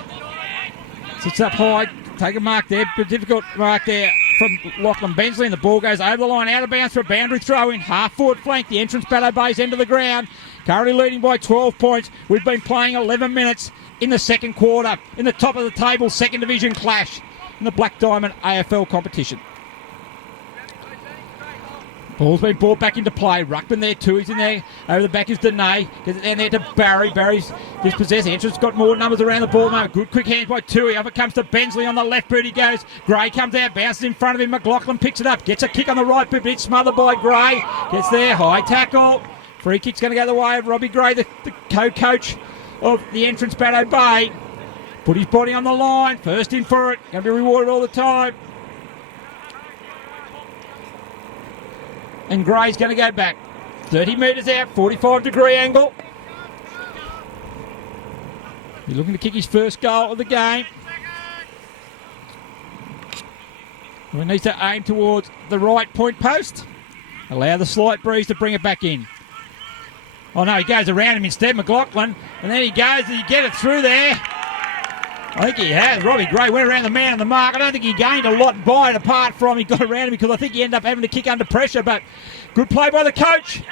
Sits up high. Take a mark there. Difficult mark there from Lachlan Bensley. And the ball goes over the line. Out of bounds for a boundary throw in. Half forward flank. The entrance Bateau Bay's end of the ground. Currently leading by 12 points. We've been playing 11 minutes in the second quarter. In the top of the table, second division clash in the Black Diamond AFL competition. Ball's been brought back into play. Ruckman there too. He's in there. Over the back is Dene. Gets it down there to Barry. Barry's dispossessed. Entrance got more numbers around the ball now. Good quick hands by Tui. Up it comes to Bensley on the left boot. He goes. Gray comes out. Bounces in front of him. McLaughlin picks it up. Gets a kick on the right boot. But it's smothered by Gray. Gets there. High tackle. Free kick's going to go the way of Robbie Gray, the co-coach of the entrance Bateau Bay. Put his body on the line. First in for it. Going to be rewarded all the time. And Gray's going to go back. 30 metres out, 45-degree angle. He's looking to kick his first goal of the game. He needs to aim towards the right point post. Allow the slight breeze to bring it back in. Oh no, he goes around him instead, McLaughlin. And then he goes, and he get it through there. I think he has. Robbie Gray went around the man on the mark. I don't think he gained a lot by it apart from he got around him because I think he ended up having to kick under pressure. But good play by the coach.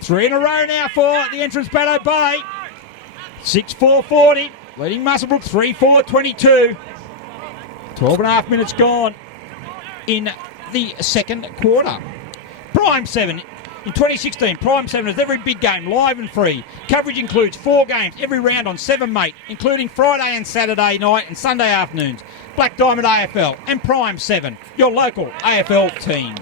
3 in a row now for the entrance Bateau Bay. 6-4-40. Leading Muswellbrook 3-4-22. 12 and a half minutes gone in the second quarter. Prime 7. In 2016, Prime 7 is every big game, live and free. Coverage includes 4 games every round on 7 Mate, including Friday and Saturday night and Sunday afternoons. Black Diamond AFL and Prime 7, your local AFL team.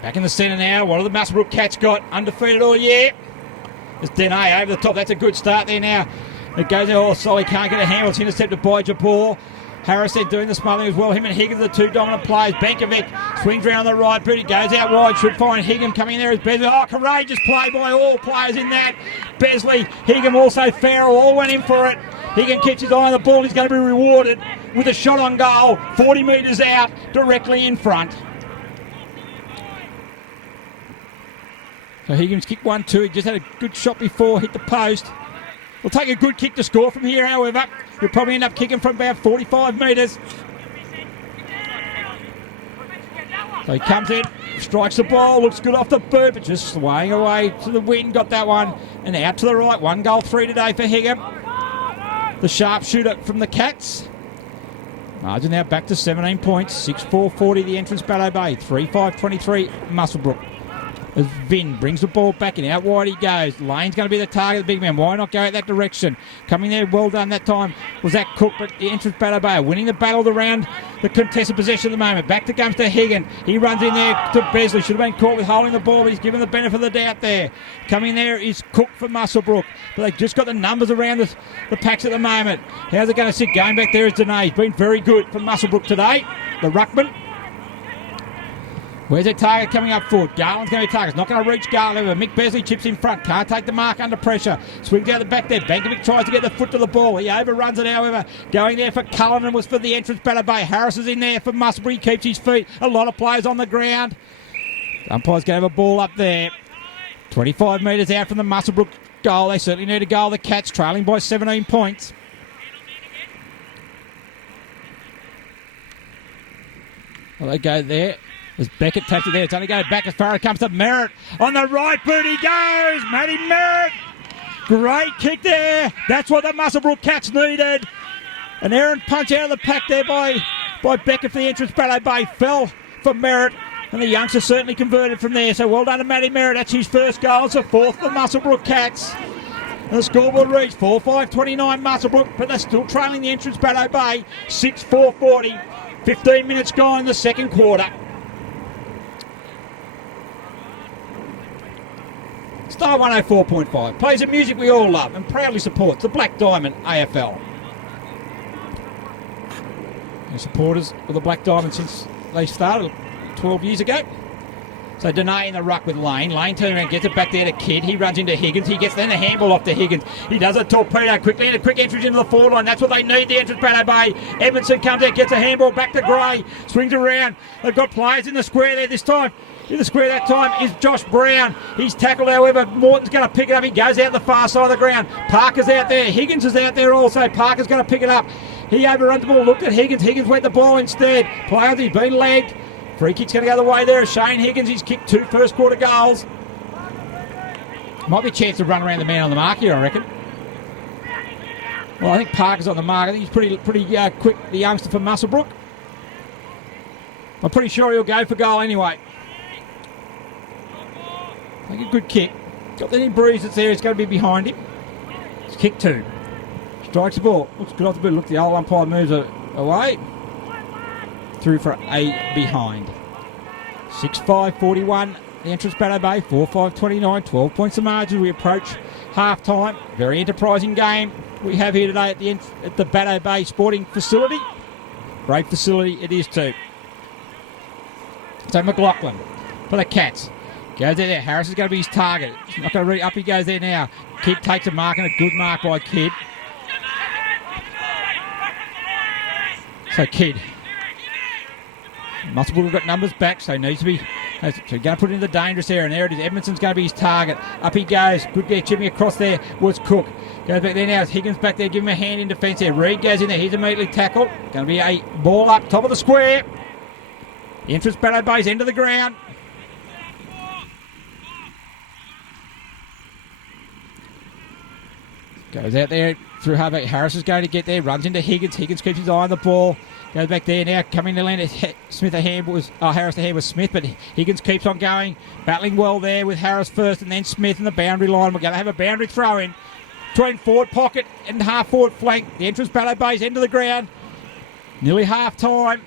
Back in the centre now, what have the Muswellbrook Cats got? Undefeated all year. There's Dene over the top, that's a good start there now. It goes there, Solly can't get a handle, it's intercepted by Jabor. Harrison doing the smothering as well. Him and Higgins are the two dominant players. Benkovic swings around on the right boot. He goes out wide. Should find Higgins coming in there as Besley. Oh, courageous play by all players in that. Besley, Higgins also Farrell all went in for it. Higgins keeps his eye on the ball. He's going to be rewarded with a shot on goal. 40 metres out, directly in front. So Higgins kicked 1-2. He just had a good shot before, hit the post. We'll take a good kick to score from here, however. He'll probably end up kicking from about 45 metres. So he comes in, strikes the ball, looks good off the boot, but just swaying away to the wind, got that one. And out to the right, 1 goal, 3 today for Higgins. The sharpshooter from the Cats. Margin now back to 17 points, 6-4-40 the entrance Bateau Bay, 3-5-23 Muswellbrook. As Vinn brings the ball back and out wide he goes. Lane's going to be the target of the big man. Why not go out that direction? Coming there, well done that time was that Cook, but the entrance Bateau Bay winning the battle around the contested possession at the moment. Back to comes to Higgins. He runs in there to Besley. Should have been caught with holding the ball, but he's given the benefit of the doubt there. Coming there is Cook for Muswellbrook, but they've just got the numbers around the packs at the moment. How's it going to sit? Going back there is Dene. He's been very good for Muswellbrook today. The ruckman. Where's their target coming up forward? Garland's going to be target. It's not going to reach Garland. Mick Besley chips in front. Can't take the mark under pressure. Swings out the back there. Benkovic tries to get the foot to the ball. He overruns it, however. Going there for Cullinan was for the entrance Bateau Bay. Harris is in there for Muswellbrook. He keeps his feet. A lot of players on the ground. Umpire's going to have a ball up there. 25 metres out from the Muswellbrook goal. They certainly need a goal. The Cats trailing by 17 points. Well, they go there. As Beckett taps it there. It's only going back as far as it comes to Merritt. On the right boot he goes. Matty Merritt. Great kick there. That's what the Muswellbrook Cats needed. An errant punch out of the pack there by Beckett for the entrance. Bateau Bay fell for Merritt. And the youngster certainly converted from there. So well done to Matty Merritt. That's his first goal. It's the fourth for the Muswellbrook Cats. And the scoreboard reads 4-5-29 Muswellbrook, but they're still trailing the entrance Bateau Bay 6-4-40. 15 minutes gone in the second quarter. Star 104.5 plays the music we all love and proudly supports the Black Diamond AFL. And supporters of the Black Diamond since they started 12 years ago. So Dene in the ruck with Lane. Lane turns around, gets it back there to Kidd. He runs into Higgins. He gets then the handball off to Higgins. He does a torpedo quickly and a quick entrance into the forward line. That's what they need, the entrance Bateau Bay. Edmondson comes out, gets a handball back to Gray. Swings around. They've got players in the square there this time. In the square that time is Josh Brown. He's tackled, however. Morton's going to pick it up. He goes out the far side of the ground. Parker's out there. Higgins is out there also. Parker's going to pick it up. He overruns the ball. Looked at Higgins. Higgins went the ball instead. Players, he's been lagged. Free kick's going to go the way there. Shane Higgins, he's kicked 2 first quarter goals. Might be a chance to run around the man on the mark here, I reckon. Well, I think Parker's on the mark. I think he's pretty quick, the youngster from Muswellbrook. I'm pretty sure he'll go for goal anyway. I think a good kick. Got that in bruise that's there. It's going to be behind him. It's kick 2. Strikes the ball. Looks good off the boot. Look, the old umpire moves it away. Through for a behind. 6-5-41. The entrance Bateau Bay. 4-5-29. 12 points of margin. We approach half time. Very enterprising game we have here today at the Bateau Bay Sporting Facility. Great facility it is too. So McLaughlin for the Cats. Goes there. Harris is going to be his target. He's not going to up he goes there now. Kidd takes a mark and a good mark by Kidd. So Kidd. Muswellbrook have got numbers back, so he needs to be. So he's going to put it in the dangerous area, and there it is. Edmondson's going to be his target. Up he goes. Good get chipping across there was Cook. Goes back there now. It's Higgins back there. Give him a hand in defence there. Reed goes in there. He's immediately tackled. Going to be a ball up top of the square. The entrance Bateau Bay's end of the ground. Goes out there through halfback. Harris is going to get there. Runs into Higgins. Higgins keeps his eye on the ball. Goes back there now. Coming to land. Smith a hand was Harris. The hand was Smith, but Higgins keeps on going. Battling well there with Harris first, and then Smith in the boundary line. We're going to have a boundary throw in between forward pocket and half forward flank. The entrance Bateau Bay's end of the ground. Nearly half time.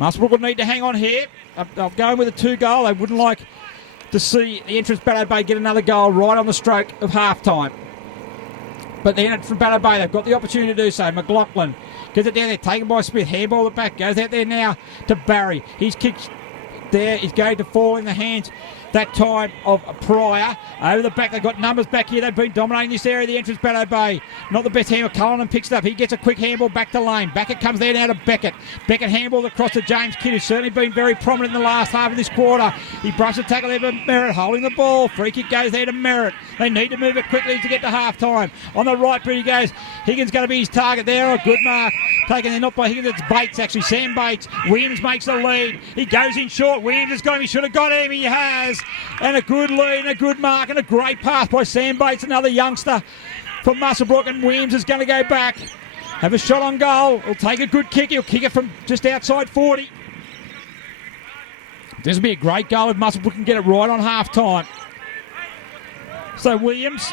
Muswellbrook will need to hang on here. I'm going with a 2 goal. They wouldn't like to see the entrance Bateau Bay get another goal right on the stroke of half time. But then from Bateau Bay, they've got the opportunity to do so. McLaughlin gets it down there, taken by Smith. Handball it back, goes out there now to Barry. He's kicked there. He's going to fall in the hands that time of Pryor. Over the back, they've got numbers back here. They've been dominating this area, the entrance Bateau Bay. Not the best handball. Cullinan picks it up. He gets a quick handball back to Lane. Beckett comes there now to Beckett. Beckett handball across to James Kidd, who's certainly been very prominent in the last half of this quarter. He brushes a tackle there, but Merritt holding the ball. Free kick goes there to Merritt. They need to move it quickly to get to half time. On the right boot he goes. Higgins going to be his target there. A good mark. Taken there not by Higgins, it's Bates actually. Sam Bates. Williams makes the lead. He goes in short. Williams has got him. He should have got him. He has. And a good lead and a good mark and a great pass by Sam Bates, another youngster from Muswellbrook. And Williams is going to go back. Have a shot on goal. He'll take a good kick. He'll kick it from just outside 40. This will be a great goal if Muswellbrook can get it right on half time. So Williams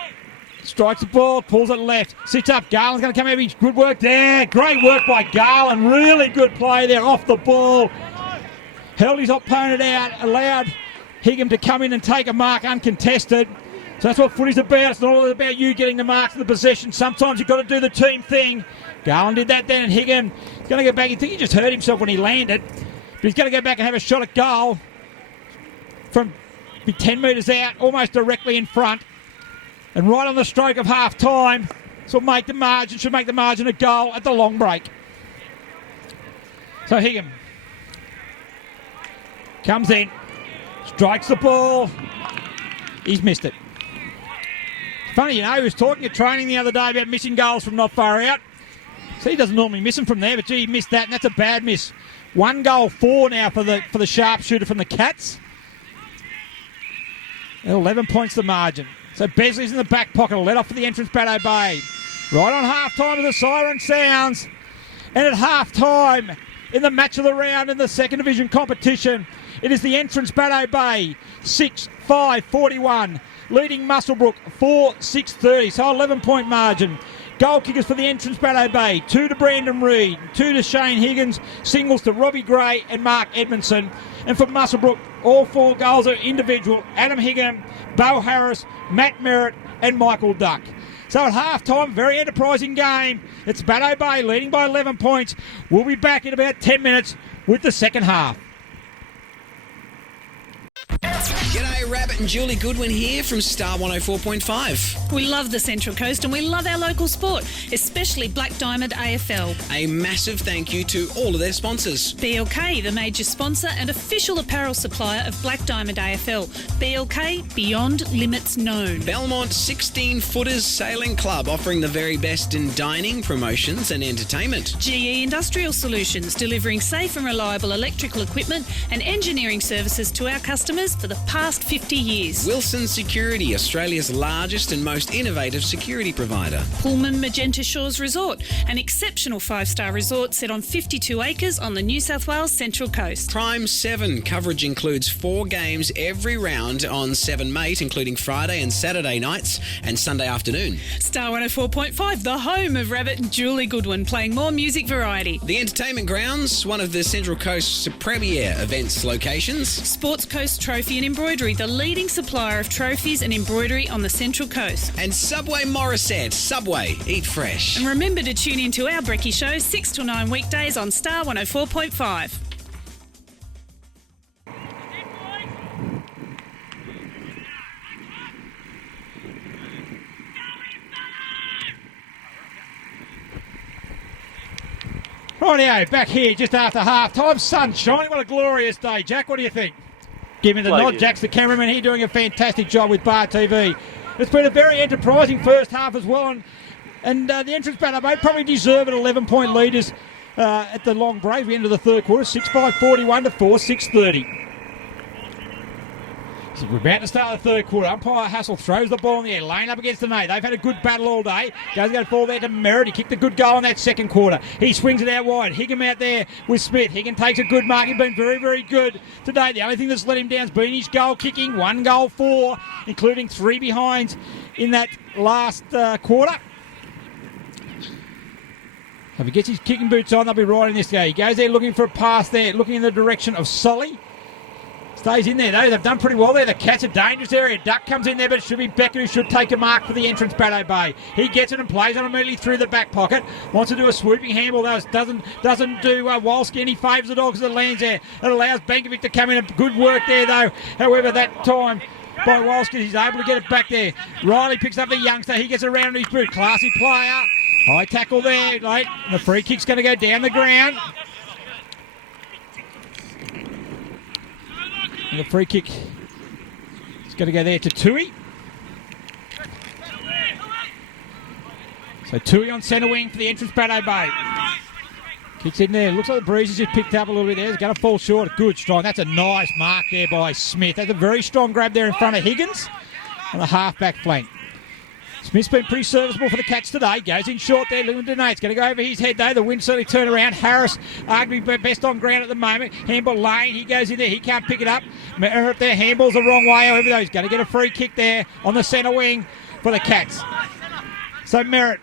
strikes the ball, pulls it left, sits up. Garland's going to come out. Good work there. Great work by Garland. Really good play there off the ball. Held his opponent out, allowed Higgins to come in and take a mark uncontested. So that's what footy's about. It's not all about you getting the marks in the possession. Sometimes you've got to do the team thing. Garland did that then, and Higgins is going to go back. I think he just hurt himself when he landed. But he's going to go back and have a shot at goal from 10 metres out, almost directly in front. And right on the stroke of half time, this will make the margin, should make the margin a goal at the long break. So Higgins comes in, strikes the ball. He's missed it. Funny, he was talking at training the other day about missing goals from not far out. So he doesn't normally miss them from there, but gee, he missed that, and that's a bad miss 1 goal 4 now for the sharpshooter from the Cats. 11 points the margin. So Besley's in the back pocket, let off for the entrance Bateau Bay. Right on half-time as the siren sounds. And at half-time in the match of the round in the second division competition, it is the entrance Bateau Bay, 6-5-41, leading Muswellbrook 4-6-30, so 11-point margin. Goal kickers for the entrance Bateau Bay, 2 to Brandon Reid, 2 to Shane Higgins, singles to Robbie Gray and Mark Edmondson. And for Muswellbrook, all 4 goals are individual. Adam Higgin, Bo Harris, Matt Merritt and Michael Duck. So at half-time, very enterprising game. It's Bateau Bay leading by 11 points. We'll be back in about 10 minutes with the second half. G'day, Rabbit and Julie Goodwin here from Star 104.5. We love the Central Coast and we love our local sport, especially Black Diamond AFL. A massive thank you to all of their sponsors. BLK, the major sponsor and official apparel supplier of Black Diamond AFL. BLK, beyond limits known. Belmont 16-Footers Sailing Club, offering the very best in dining, promotions and entertainment. GE Industrial Solutions, delivering safe and reliable electrical equipment and engineering services to our customers for the past 50 years. Wilson Security, Australia's largest and most innovative security provider. Pullman Magenta Shores Resort, an exceptional 5-star resort set on 52 acres on the New South Wales Central Coast. Prime 7, coverage includes 4 games every round on 7 Mate, including Friday and Saturday nights and Sunday afternoon. Star 104.5, the home of Rabbit and Julie Goodwin, playing more music variety. The Entertainment Grounds, one of the Central Coast's premier events locations. Sports Coast Trophy and Embroidery, the leading supplier of trophies and embroidery on the Central Coast. And Subway Morisset. Subway, eat fresh. And remember to tune in to our Brekkie Show 6 till 9 weekdays on Star 104.5. Rightio, back here just after half-time. Sunshine, what a glorious day. Jack, what do you think? Give me the nod. Jack's the cameraman here doing a fantastic job with Bar TV. It's been a very enterprising first half as well, and the entrance Bateau Bay probably deserve it. 11-point leaders at the long break. We enter the third quarter, 6-5-41 to 4-6-30. So we're about to start the third quarter. Umpire Hassel throws the ball in the air, lane up against the mate. They've had a good battle all day. Goes to fall there to Merritt. He kicked a good goal in that second quarter. He swings it out wide. Higgin out there with Smith. Higgin takes a good mark. He's been very, very good today. The only thing that's let him down has been his goal kicking. 1 goal 4, including 3 behinds in that last quarter. If he gets his kicking boots on, they'll be right in this game. He goes there looking for a pass there, looking in the direction of Sully. Stays in there though. They've done pretty well there. The Cats, a dangerous area. Duck comes in there, but it should be Becker who should take a mark for the entrance Bateau Bay. He gets it and plays on immediately through the back pocket. Wants to do a swooping handball. Doesn't do Walski any favours at all because it lands there. It allows Bankovic to come in. Good work there though. However, that time by Walski, he's able to get it back there. Riley picks up the youngster. He gets around to his boot. Classy player. High tackle there. Late. The free kick's going to go down the ground. And the free kick is going to go there to Tui. So Tui on centre wing for the entrance Bateau Bay. Kicks in there. Looks like the breeze has just picked up a little bit there. It's going to fall short. Good strong. That's a nice mark there by Smith. That's a very strong grab there in front of Higgins on the half-back flank. Smith's been pretty serviceable for the Cats today. Goes in short there. Lyndon It's going to go over his head though. The wind certainly turned around. Harris arguably best on ground at the moment. Handball Lane. He goes in there. He can't pick it up. Merritt there. Handball's the wrong way. However though, he's going to get a free kick there on the centre wing for the Cats. So Merritt.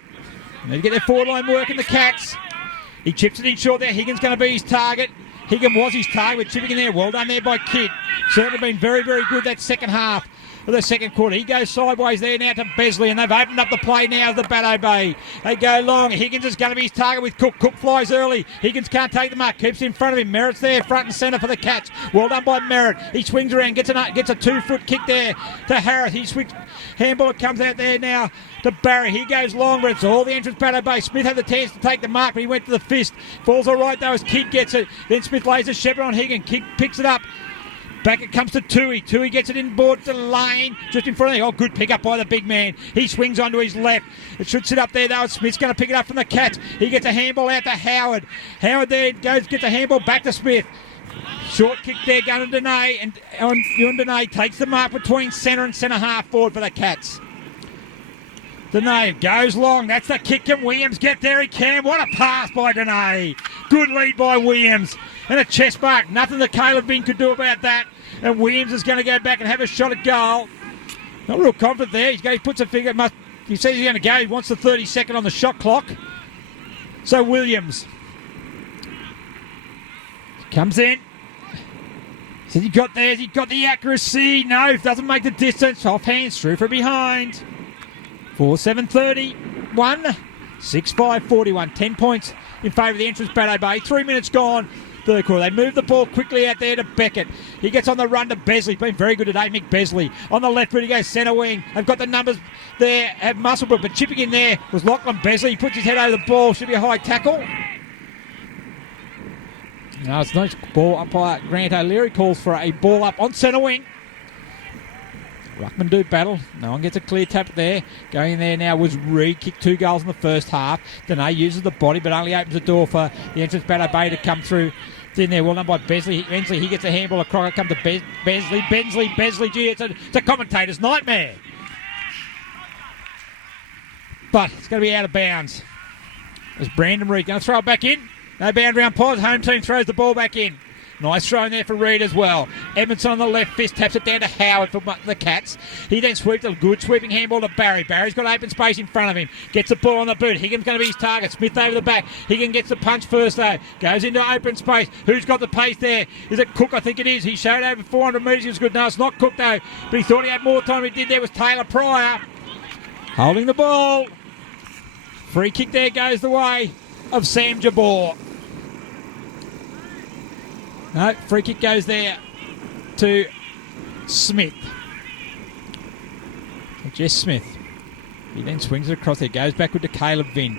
They get their forward line work in the Cats. He chips it in short there. Higgins going to be his target. Higgins was his target with chipping in there. Well done there by Kidd. Certainly been very, very good that second half of the second quarter. He goes sideways there now to Besley, and they've opened up the play now of the Bateau Bay. They go long. Higgins is going to be his target with Cook. Cook flies early. Higgins can't take the mark. Keeps in front of him. Merritt's there, front and centre for the Cats. Well done by Merritt. He swings around, gets a 2-foot kick there to Harris. He swings. Handball comes out there now to Barry. He goes long, but it's all the entrance Bateau Bay. Smith had the chance to take the mark, but he went to the fist. Falls all right though as Kidd gets it. Then Smith lays a shepherd on Higgins. Kidd picks it up. Back it comes to Tui. Tui gets it inboard to Lane, just in front of the... Oh, good pick up by the big man. He swings onto his left. It should sit up there, though. Smith's going to pick it up from the Cats. He gets a handball out to Howard. Howard there gets a handball back to Smith. Short kick there going to Dene, and Ewan Dene takes the mark between centre and centre half forward for the Cats. Dene goes long. That's the kick. Can Williams get there? He can. What a pass by Dene. Good lead by Williams. And a chest mark. Nothing that Caleb Vin could do about that. And Williams is going to go back and have a shot at goal. Not real confident there. He puts a finger. He says he's going to go. He wants the 30-second on the shot clock. So Williams comes in. Says he got there. He got the accuracy. No, doesn't make the distance. Off hands through from behind. 4-7-31. 6-5-41. 10 points in favour of the entrance Bateau Bay. 3 minutes gone. Third quarter. They move the ball quickly out there to Beckett. He gets on the run to Besley. Been very good today, Mick Besley. On the left foot, he goes centre wing. They've got the numbers there at Muswellbrook, but chipping in there was Lachlan Besley. He puts his head over the ball. Should be a high tackle. No, it's no ball. Umpire Grant O'Leary calls for a ball up on centre wing. Ruckman do battle. No one gets a clear tap there. Going in there now was Reid. Kicked 2 goals in the first half. Dene uses the body, but only opens the door for the entrance Bateau Bay to come through. It's in there, well done by Besley. Eventually he gets a handball. A Crocker comes to Besley. Gee, it's a commentator's nightmare. But it's going to be out of bounds. As Brandon Reid going to throw it back in. No boundary on pause. Home team throws the ball back in. Nice throw in there for Reid as well. Edmondson on the left fist taps it down to Howard for the Cats. He then sweeps a good sweeping handball to Barry. Barry's got open space in front of him. Gets the ball on the boot. Higgins going to be his target. Smith over the back. Higgins gets the punch first though. Goes into open space. Who's got the pace there? Is it Cook? I think it is. He showed over 400 metres. He was good. No, it's not Cook though. But he thought he had more time. He did there was Taylor Pryor. Holding the ball. Free kick there goes the way of Sam Jabor. No, free kick goes there to Smith. Jess Smith. He then swings it across there. Goes backward to Caleb Vin.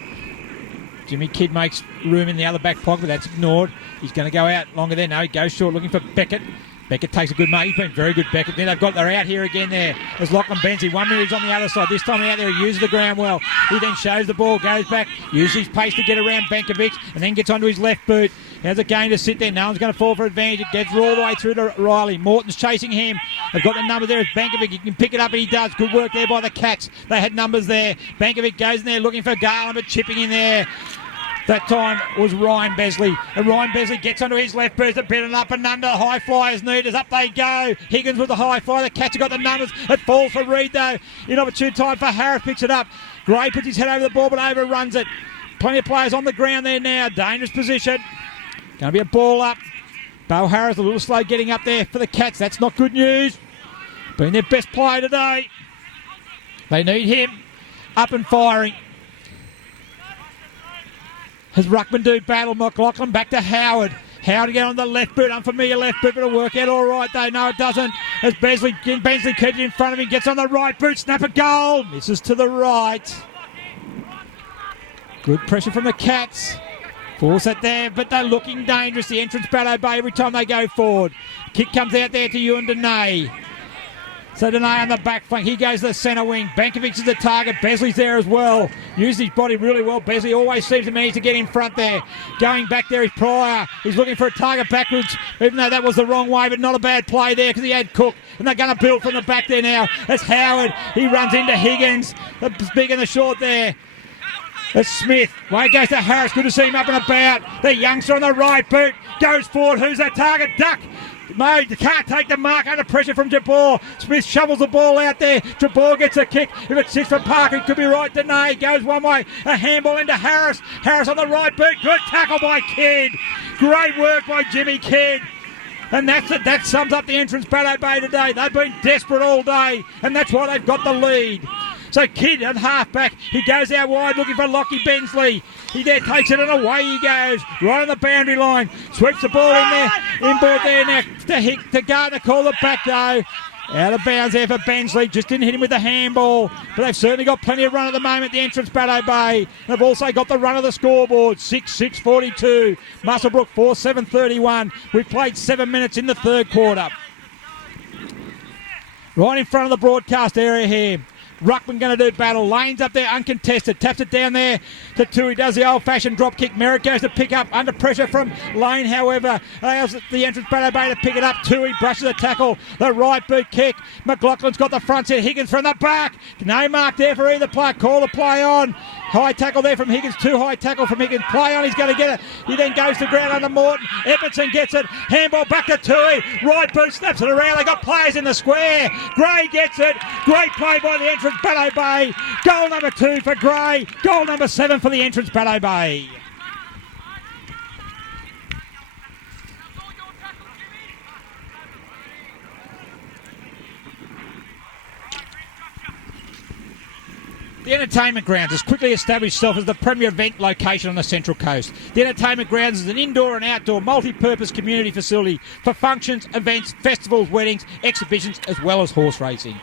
Jimmy Kidd makes room in the other back pocket, but that's ignored. He's going to go out longer there. No, he goes short looking for Beckett. Beckett takes a good mark. He's been very good, Beckett. Then they're out here again there. There's Lachlan Benzie. 1 minute he's on the other side. This time out there he uses the ground well. He then shows the ball, goes back, uses his pace to get around Bankovic, and then gets onto his left boot. Has a game to sit there. No one's going to fall for advantage. It gets all the way through to Riley. Morton's chasing him. They've got the number there as Bankovic. He can pick it up and he does. Good work there by the Cats. They had numbers there. Bankovic goes in there looking for Garland, but chipping in there. That time was Ryan Besley. And Ryan Besley gets onto his left boot. A bit and up and under. High flyers needed. Up they go. Higgins with the high fly. The Cats have got the numbers. It falls for Reid though. Inopportune time for Harris. Picks it up. Gray puts his head over the ball but overruns it. Plenty of players on the ground there now. Dangerous position. Going to be a ball up. Beau Harris a little slow getting up there for the Cats. That's not good news. Been their best player today. They need him up and firing. Has Ruckman do battle. McLaughlin back to Howard. Howard again on the left boot. Unfamiliar left boot, but it'll work out all right though. No, it doesn't. As Bensley keeps it in front of him. Gets on the right boot. Snap a goal. Misses to the right. Good pressure from the Cats. Force it there, but they're looking dangerous. The entrance Bateau Bay every time they go forward. Kick comes out there to Ewan Dene. So Dene on the back flank. He goes to the centre wing. Bankovic is the target. Besley's there as well. Used his body really well. Besley always seems to manage to get in front there. Going back there is Pryor. He's looking for a target backwards, even though that was the wrong way, but not a bad play there because he had Cook. And they're going to build from the back there now. That's Howard. He runs into Higgins. The big and the short there. It's Smith. Way goes to Harris. Good to see him up and about. The youngster on the right boot goes forward. Who's that target? Duck. Mode can't take the mark under pressure from Jabor. Smith shovels the ball out there. Jabor gets a kick. If it sits for Parker, it could be right. Dene goes one way. A handball into Harris. Harris on the right boot. Good tackle by Kidd. Great work by Jimmy Kidd. And that's it. That sums up the entrance Bateau Bay today. They've been desperate all day, and that's why they've got the lead. So Kidd at half-back, he goes out wide looking for Lockie Bensley. He there takes it and away he goes. Right on the boundary line. Sweeps the ball in there. Inboard there now to Gardner. Call it back though. Out of bounds there for Bensley. Just didn't hit him with the handball. But they've certainly got plenty of run at the moment, the entrance Bateau Bay. They've also got the run of the scoreboard. 6-6-42. Muswellbrook 4-7-31. We've played 7 minutes in the third quarter. Right in front of the broadcast area here. Ruckman going to do battle. Lane's up there uncontested. Taps it down there to Tui. Does the old-fashioned drop kick. Merritt goes to pick up under pressure from Lane, however. Allows the entrance Bateau Bay to pick it up. Tui brushes the tackle. The right boot kick. McLaughlin's got the front set. Higgins from the back. No mark there for either player. Call the play on. High tackle there from Higgins. Too high tackle from Higgins. Play on. He's going to get it. He then goes to ground under Morton. Edmondson gets it. Handball back to Tui. Right boot snaps it around. They got players in the square. Gray gets it. Great play by the entrance Bateau Bay. Goal number 2 for Gray. Goal number 7 for the entrance Bateau Bay. The Entertainment Grounds has quickly established itself as the premier event location on the Central Coast. The Entertainment Grounds is an indoor and outdoor multi-purpose community facility for functions, events, festivals, weddings, exhibitions, as well as horse racing.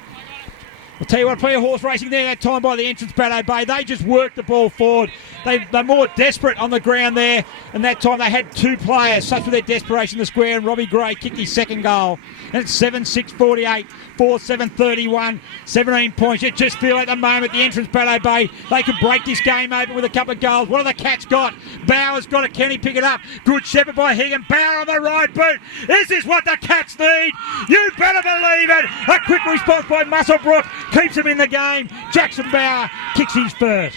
I'll tell you what, plenty of horse racing there that time by the entrance Bateau Bay. They just worked the ball forward. They're more desperate on the ground there. And that time they had 2 players, such with their desperation in the square. And Robbie Gray kicked his second goal. And it's 7-6-48, 4-7-31, 17 points. You just feel at the moment the entrance Bateau Bay, they could break this game open with a couple of goals. What have the Cats got? Bauer's got it. Can he pick it up? Good shepherd by Higgin. Bauer on the right boot. Is this what the Cats need? You better believe it. A quick response by Muswellbrook keeps him in the game. Jackson Bauer kicks his first.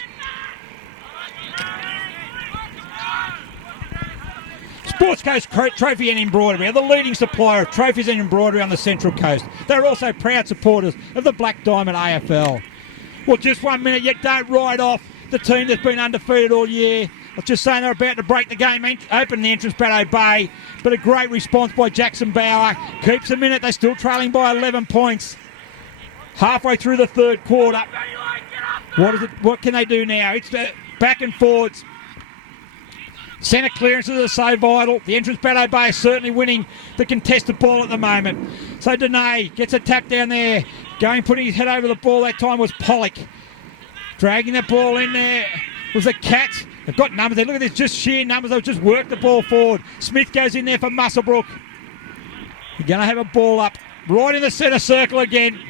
Sports Coast Trophy and Embroidery are the leading supplier of trophies and embroidery on the Central Coast. They're also proud supporters of the Black Diamond AFL. Well, just 1 minute, yet don't write off the team that's been undefeated all year. I was just saying they're about to break the game open in the entrance Bateau Bay, but a great response by Jackson Bauer. Keeps them in it. They're still trailing by 11 points. Halfway through the third quarter. What can they do now? It's back and forwards. Centre clearances are so vital. The entrance Bateau Bay is certainly winning the contested ball at the moment. So Dene gets a tap down there. Putting his head over the ball that time was Pollock. Dragging that ball in there was the Cats. They've got numbers there. Look at this, just sheer numbers. They've just worked the ball forward. Smith goes in there for Muswellbrook. You're going to have a ball up right in the centre circle again.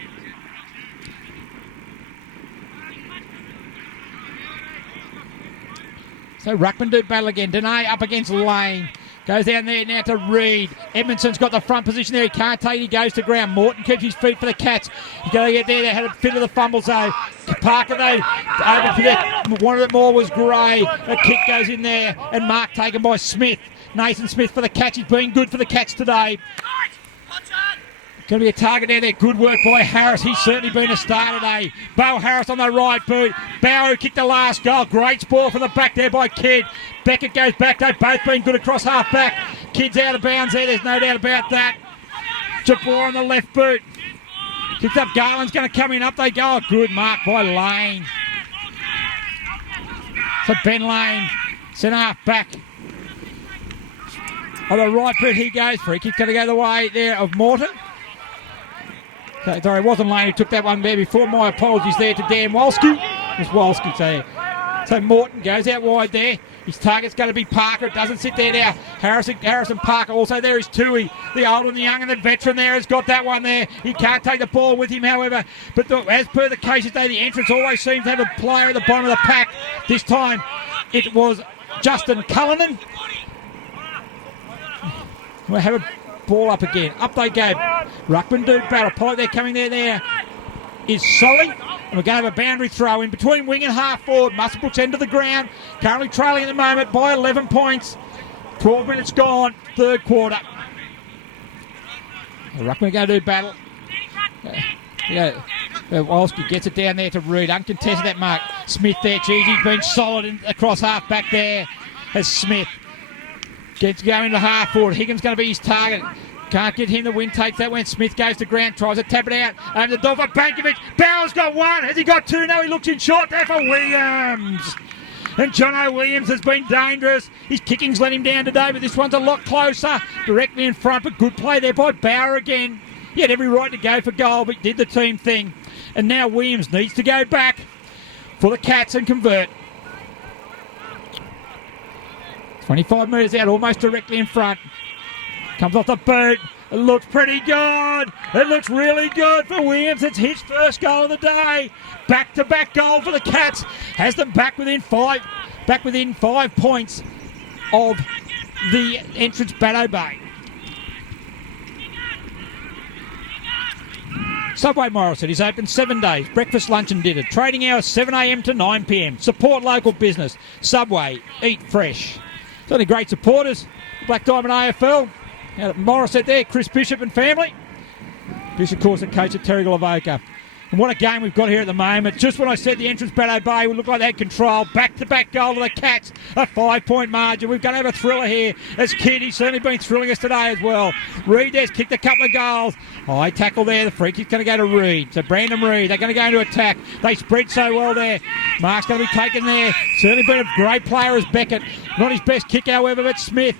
So Ruckman do battle again. Dene up against Lane. Goes down there now to Reed. Edmondson's got the front position there. He can't take it. He goes to ground. Morton keeps his feet for the Cats. He's got to get there. They had a fit of the fumbles though. Parker though, over for that. One of it more was Gray. A kick goes in there. And mark taken by Smith. Nathan Smith for the Cats. He's been good for the Cats today. Going to be a target there. Good work by Harris. He's certainly been a star today. Bo Harris on the right boot. Bauer kicked the last goal. Great ball from the back there by Kidd. Beckett goes back. They've both been good across half back. Kidd's out of bounds there. There's no doubt about that. Jabor on the left boot. Kicked up. Garland's going to come in. Up they go. Good mark by Lane. So Ben Lane, centre half back. On the right boot he goes. Free kick going to go the way there of Morton. Sorry, it wasn't Lane who took that one there before. My apologies there to Dan Wolski. It was Wolski. So Morton goes out wide there. His target's going to be Parker. It doesn't sit there now. Harrison Parker. Also there is Tui. The old and the young and the veteran there has got that one there. He can't take the ball with him, however. But as per the case today, the entrance always seems to have a player at the bottom of the pack. This time it was Justin Cullinan. We'll have a ball up again. Up they go. Ruckman do battle. Pollock there coming there. There is Sully. And we're going to have a boundary throw in between wing and half forward. Muswellbrook's end of the ground. Currently trailing at the moment by 11 points. 12 minutes gone. Third quarter. Ruckman going to do battle. Wolski gets it down there to Reed. Uncontested that mark. Smith there. Geez, he's been solid across half back there as Smith. Gets going to half forward. Higgins going to be his target. Can't get him. The win takes that when Smith goes to ground. Tries to tap it out. Over the door for Bankovic. Bauer's got one. Has he got two? No, he looks in short there for Williams. And Jono Williams has been dangerous. His kicking's let him down today, but this one's a lot closer. Directly in front, but good play there by Bauer again. He had every right to go for goal, but did the team thing. And now Williams needs to go back for the Cats and convert. 25 metres out, almost directly in front. Comes off the boot. It looks pretty good. It looks really good for Williams. It's his first goal of the day. Back-to-back goal for the Cats. Has them back within 5 points of the entrance Bateau Bay. Subway Morrison is open 7 days. Breakfast, lunch and dinner. Trading hours 7 a.m. to 9 p.m. Support local business. Subway. Eat fresh. So many great supporters. Black Diamond AFL. Out at Morrison there. Chris Bishop and family. Bishop, of course, the coach at Terry Galavoka. And what a game we've got here at the moment. Just when I said the entrance Bateau Bay would look like they had control. Back-to-back goal to the Cats. A 5-point margin. We're going to have a thriller here. As Kid, he's certainly been thrilling us today as well. Reed there's kicked a couple of goals. High tackle there. The free kick's going to go to Reed. So Brandon Reed, they're going to go into attack. They spread so well there. Mark's going to be taken there. Certainly been a great player as Beckett. Not his best kick, however, but Smith.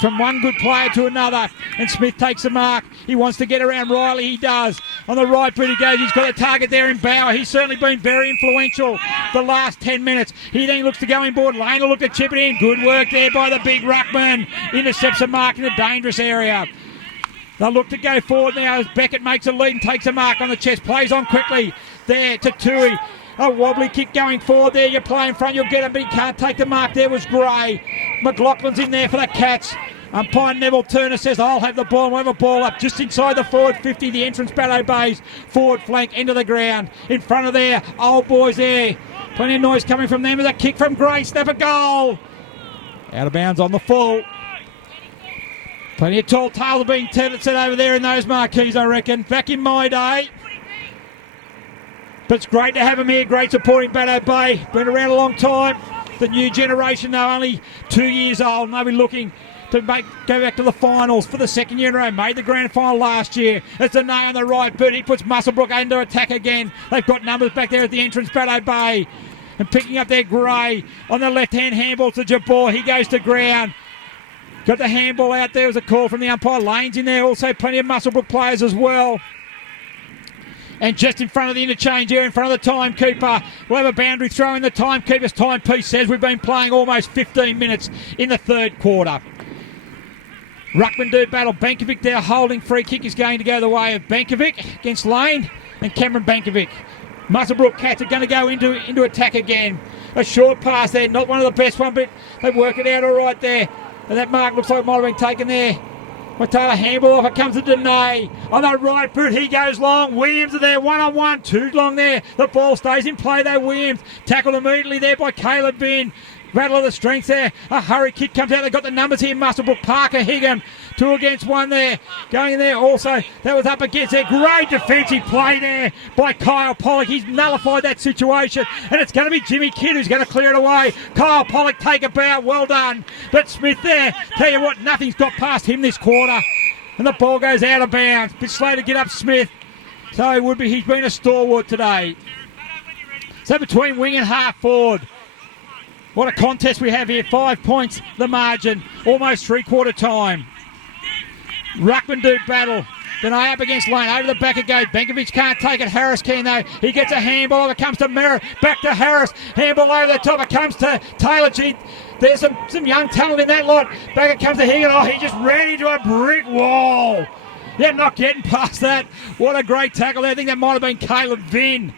From one good player to another, and Smith takes the mark. He wants to get around Riley, he does. On the right boot he goes, he's got a target there in Bauer. He's certainly been very influential the last 10 minutes. He then looks to go inboard. Lane will look to chip it in. Good work there by the big ruckman. Intercepts a mark in a dangerous area. They'll look to go forward now as Beckett makes a lead and takes a mark on the chest. Plays on quickly there to Tui. A wobbly kick going forward there. You play in front, you'll get him, but he can't take the mark. There was Gray. McLaughlin's in there for the Cats. Umpire Neville Turner says, I'll have the ball. We'll have a ball up just inside the forward 50. The entrance Bateau Bay's forward flank into the ground. In front of there, old boys there. Plenty of noise coming from them. With a kick from Gray. Snap a goal. Out of bounds on the full. Plenty of tall tales being set over there in those marquees, I reckon. Back in my day. But it's great to have them here. Great supporting Bateau Bay. Been around a long time. The new generation, though, only 2 years old. And they'll be looking to go back to the finals for the second year in a row. Made the grand final last year. It's a nay on the right boot. He puts Muswellbrook under attack again. They've got numbers back there at the entrance, Bateau Bay. And picking up their Gray on the left-hand handball to Jabor. He goes to ground. Got the handball out there. It was a call from the umpire. Lane's in there. Also plenty of Muswellbrook players as well. And just in front of the interchange here, in front of the timekeeper, we'll have a boundary throw in. The timekeeper's timepiece says we've been playing almost 15 minutes in the third quarter. Ruckman do battle. Bankovic there holding. Free kick is going to go the way of Bankovic against Lane and Cameron Bankovic. Muswellbrook Cats are going to go into attack again. A short pass there, not one of the best one, but they work it out all right there. And that mark looks like it might have been taken there. Taylor handball off, it comes to Dene. On the right boot, he goes long. Williams are there, one-on-one, too long there. The ball stays in play though, Williams. Tackled immediately there by Caleb Bin. Battle of the strength there. A hurry kick comes out. They've got the numbers here. Muswellbrook, Parker, Higham. 2 against 1 there. Going in there also. That was up against there. Great defensive play there by Kyle Pollock. He's nullified that situation. And it's going to be Jimmy Kidd who's going to clear it away. Kyle Pollock take a bow. Well done. But Smith there. Tell you what, nothing's got past him this quarter. And the ball goes out of bounds. Bit slow to get up Smith. So it would be. He's been a stalwart today. So between wing and half forward. What a contest we have here. 5 points, the margin. Almost three-quarter time. Ruckman do battle. Then up against Lane. Over the back it goes. Bankovic can't take it. Harris can though. He gets a handball. It comes to Merritt. Back to Harris. Handball over the top. It comes to Taylor. Gee, there's some young talent in that lot. Back it comes to Higgin. Oh, he just ran into a brick wall. Yeah, not getting past that. What a great tackle there. I think that might have been Caleb Vinn.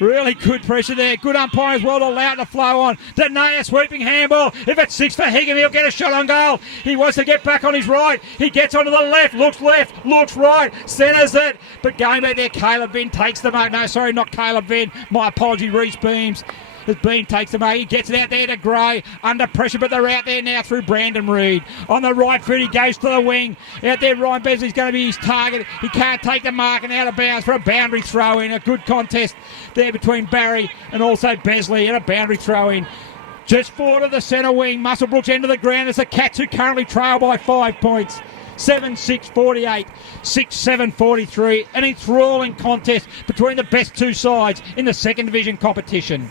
Really good pressure there. Good umpire as well to allow it to flow on. Dene, sweeping handball. If it's 6 for Higham, he'll get a shot on goal. He wants to get back on his right. He gets onto the left, looks right, centres it. But going back there, Caleb Vinn takes the mark. No, sorry, not Caleb Vinn. My apology, Reece Beams. As Bean takes the mark, he gets it out there to Gray. Under pressure, but they're out there now through Brandon Reed. On the right foot, he goes to the wing. Out there, Ryan Besley's going to be his target. He can't take the mark and out of bounds for a boundary throw in. A good contest there between Barry and also Besley and a boundary throw in. Just forward of the centre wing. Muswellbrook's end of the ground. It's the Cats who currently trail by 5 points. 7-6-48, 6-7-43. An enthralling contest between the best two sides in the second division competition.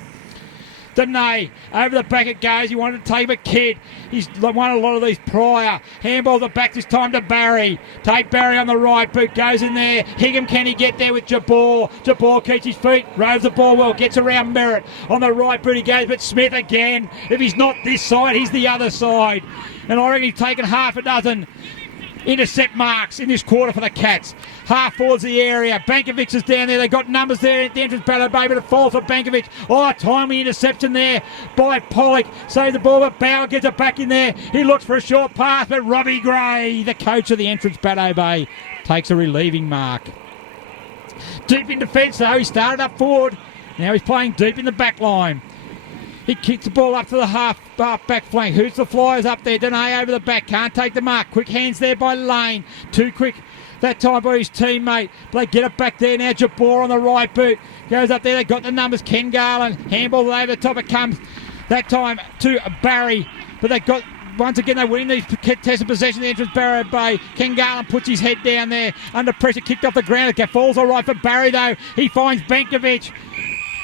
Dene, over the back it goes. He wanted to take a Kid. He's won a lot of these prior. Handball the back this time to Barry. Take Barry on the right boot. Goes in there. Higham, can he get there with Jabor? Jabor keeps his feet. Roves the ball well. Gets around Merritt. On the right boot he goes. But Smith again. If he's not this side, he's the other side. And I reckon he's taken half a dozen intercept marks in this quarter for the Cats. Half forwards the area. Bankovic is down there. They got numbers there at the entrance Bateau Bay, but it falls for Bankovic. Oh, timely interception there by Pollock. Save the ball, but Bauer gets it back in there. He looks for a short pass, but Robbie Gray, the coach of the entrance Bateau Bay, takes a relieving mark. Deep in defence though. He started up forward. Now he's playing deep in the back line. He kicks the ball up to the half back flank. Who's the Flyers up there? Dene over the back. Can't take the mark. Quick hands there by Lane. Too quick that time by his teammate. But they get it back there now. Jabor on the right boot. Goes up there. They got the numbers. Ken Garland. Handball over the top. It comes that time to Barry. But they got... Once again, they're winning these contested possession of the entrance Bateau Bay. Ken Garland puts his head down there. Under pressure. Kicked off the ground. It falls all right for Barry though. He finds Bankovic.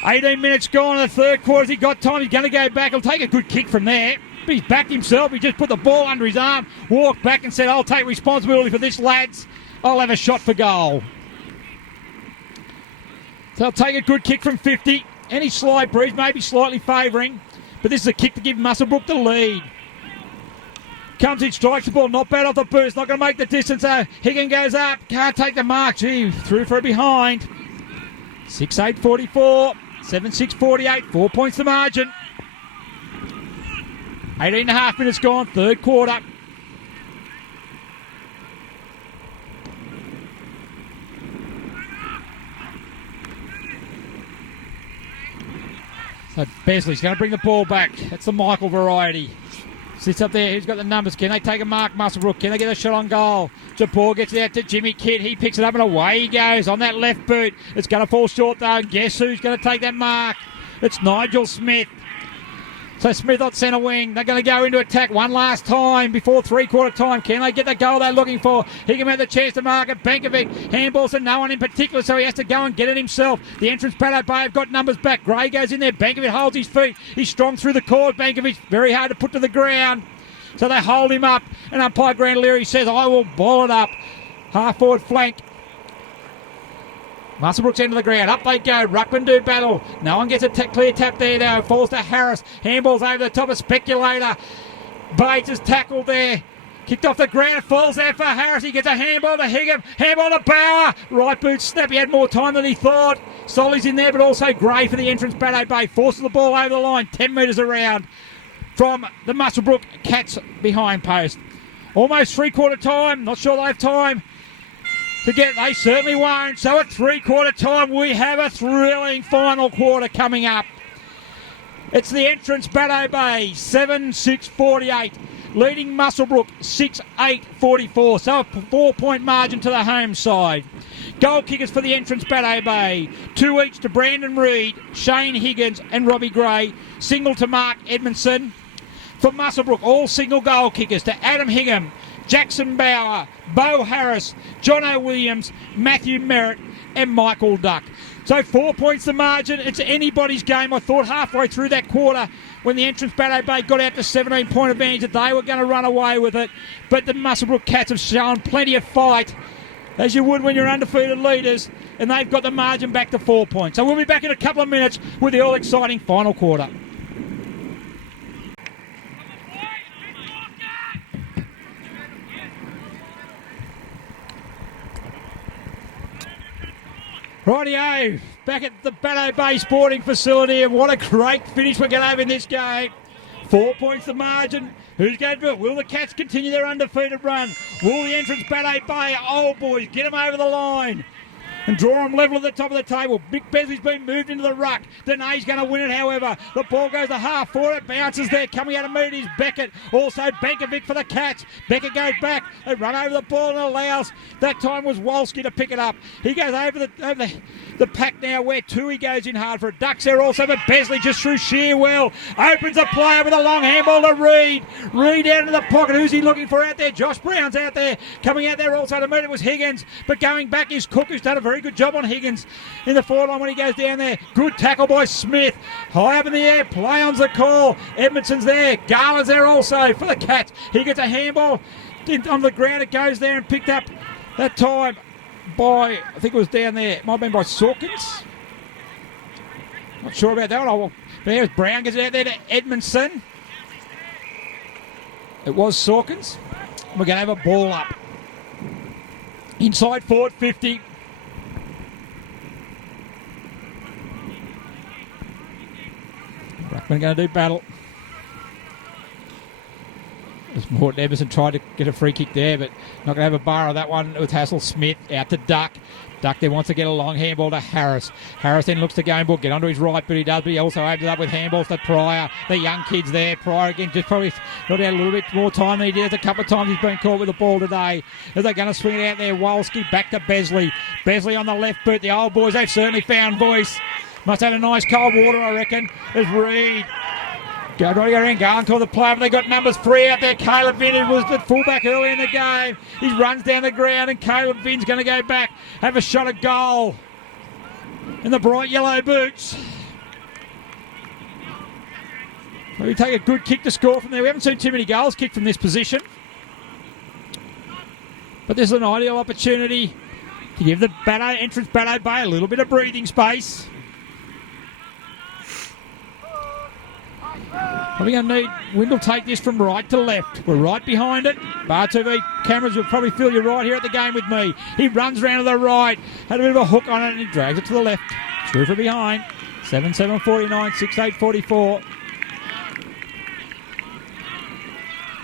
18 minutes gone in the third quarter. Has he got time? He's going to go back. He'll take a good kick from there. But he's backed himself. He just put the ball under his arm, walked back and said, I'll take responsibility for this, lads. I'll have a shot for goal. So he'll take a good kick from 50. Any slight breeze, maybe slightly favouring. But this is a kick to give Muswellbrook the lead. Comes in, strikes the ball, not bad off the boost. Not going to make the distance though. Higgin goes up. Can't take the mark. Gee, through for a behind. 6-8-44. 7-6-48, 4 points the margin. 18.5 minutes gone, third quarter. So Besley's going to bring the ball back. That's the Michael variety. Sits up there. Who's got the numbers? Can they take a mark, Muswellbrook? Can they get a shot on goal? Jabor gets it out to Jimmy Kidd. He picks it up and away he goes on that left boot. It's going to fall short though. Guess who's going to take that mark? It's Nigel Smith. So Smith on centre wing. They're going to go into attack one last time before three-quarter time. Can they get the goal they're looking for? Higgin had the chance to mark it. Bankovic handballs to no one in particular, so he has to go and get it himself. The entrance Bateau Bay have got numbers back. Gray goes in there. Bankovic holds his feet. He's strong through the cord. Bankovic very hard to put to the ground. So they hold him up. And umpire Grant Leary says, I will ball it up. Half-forward flank. Muswellbrook's into the ground. Up they go. Ruckman do battle. No one gets a clear tap there though. Falls to Harris. Handballs over the top of Speculator. Bates is tackled there. Kicked off the ground. Falls out for Harris. He gets a handball to Higgin. Handball to Bauer. Right boot snap. He had more time than he thought. Solly's in there, but also Gray for the entrance Bateau Bay. Forces the ball over the line. 10 metres around from the Muswellbrook Cats behind post. Almost three-quarter time. Not sure they have time to get, they certainly won't. So at three-quarter time, we have a thrilling final quarter coming up. It's the entrance Bateau Bay, 7-6-48, leading Muswellbrook 6-8-44. So a 4-point margin to the home side. Goal kickers for the entrance Bateau Bay, 2 each to Brandon Reid, Shane Higgins and Robbie Gray. Single to Mark Edmondson. For Muswellbrook, all single goal kickers to Adam Higham, Jackson Bauer, Bo Harris, Jono Williams, Matthew Merritt and Michael Duck. So 4 points the margin. It's anybody's game. I thought halfway through that quarter when the entrance Bateau Bay got out to 17-point advantage that they were going to run away with it. But the Muswellbrook Cats have shown plenty of fight, as you would when you're undefeated leaders, and they've got the margin back to 4 points. So we'll be back in a couple of minutes with the all-exciting final quarter. Rightio, back at the Bateau Bay Sporting Facility, and what a great finish we're going to have in this game. 4 points the margin. Who's going to do it? Will the Cats continue their undefeated run? Will the entrance Bateau Bay, old boys, get them over the line and draw them level at the top of the table? Mick Besley's been moved into the ruck. Dene's going to win it, however. The ball goes to half for it. Bounces there. Coming out of mid is Beckett. Also Bankovic for the Cats. Beckett goes back. They run over the ball and allows. That time was Wolski to pick it up. He goes over the pack now where Tui goes in hard for it. Ducks there also, but Besley just through sheer will. Opens the player with a long handball to Reid. Reid out of the pocket. Who's he looking for out there? Josh Brown's out there. Coming out there also to meet it was Higgins. But going back is Cook, who's done a very good job on Higgins in the forward line when he goes down there. Good tackle by Smith. High up in the air. Play on's the call. Edmondson's there. Garland's there also for the Cats. He gets a handball on the ground. It goes there and picked up that time by, I think it was down there. It might have been by Sawkins. Not sure about that one. But there's Brown gets it out there to Edmondson. It was Sawkins. We're going to have a ball up. Inside forward 50. Ruckman going to do battle. As Morton Emerson tried to get a free kick there, but not going to have a bar of that one with Hassel Smith out to Duck. Duck there wants to get a long handball to Harris. Harris then looks to Gameball, get onto his right, but he does, but he also opens it up with handballs to Pryor. The young kids there. Pryor again just probably got out a little bit more time than he did. A couple of times he's been caught with the ball today. As they're going to swing it out there, Wolski back to Besley. Besley on the left boot. The old boys, they've certainly found voice. Must have a nice cold water, I reckon. There's Reed. Go around, going to the play, but they got numbers 3 out there. Caleb Vinn, who was the fullback early in the game. He runs down the ground, and Caleb Vinn's going to go back, have a shot at goal in the bright yellow boots. We take a good kick to score from there. We haven't seen too many goals kicked from this position, but this is an ideal opportunity to give the Bateau Bay a little bit of breathing space. We're going to need Windle take this from right to left. We're right behind it. Bar TV cameras will probably feel you right here at the game with me. He runs round to the right, had a bit of a hook on it, and he drags it to the left. Through from behind. 7-7-49, 6-8-44.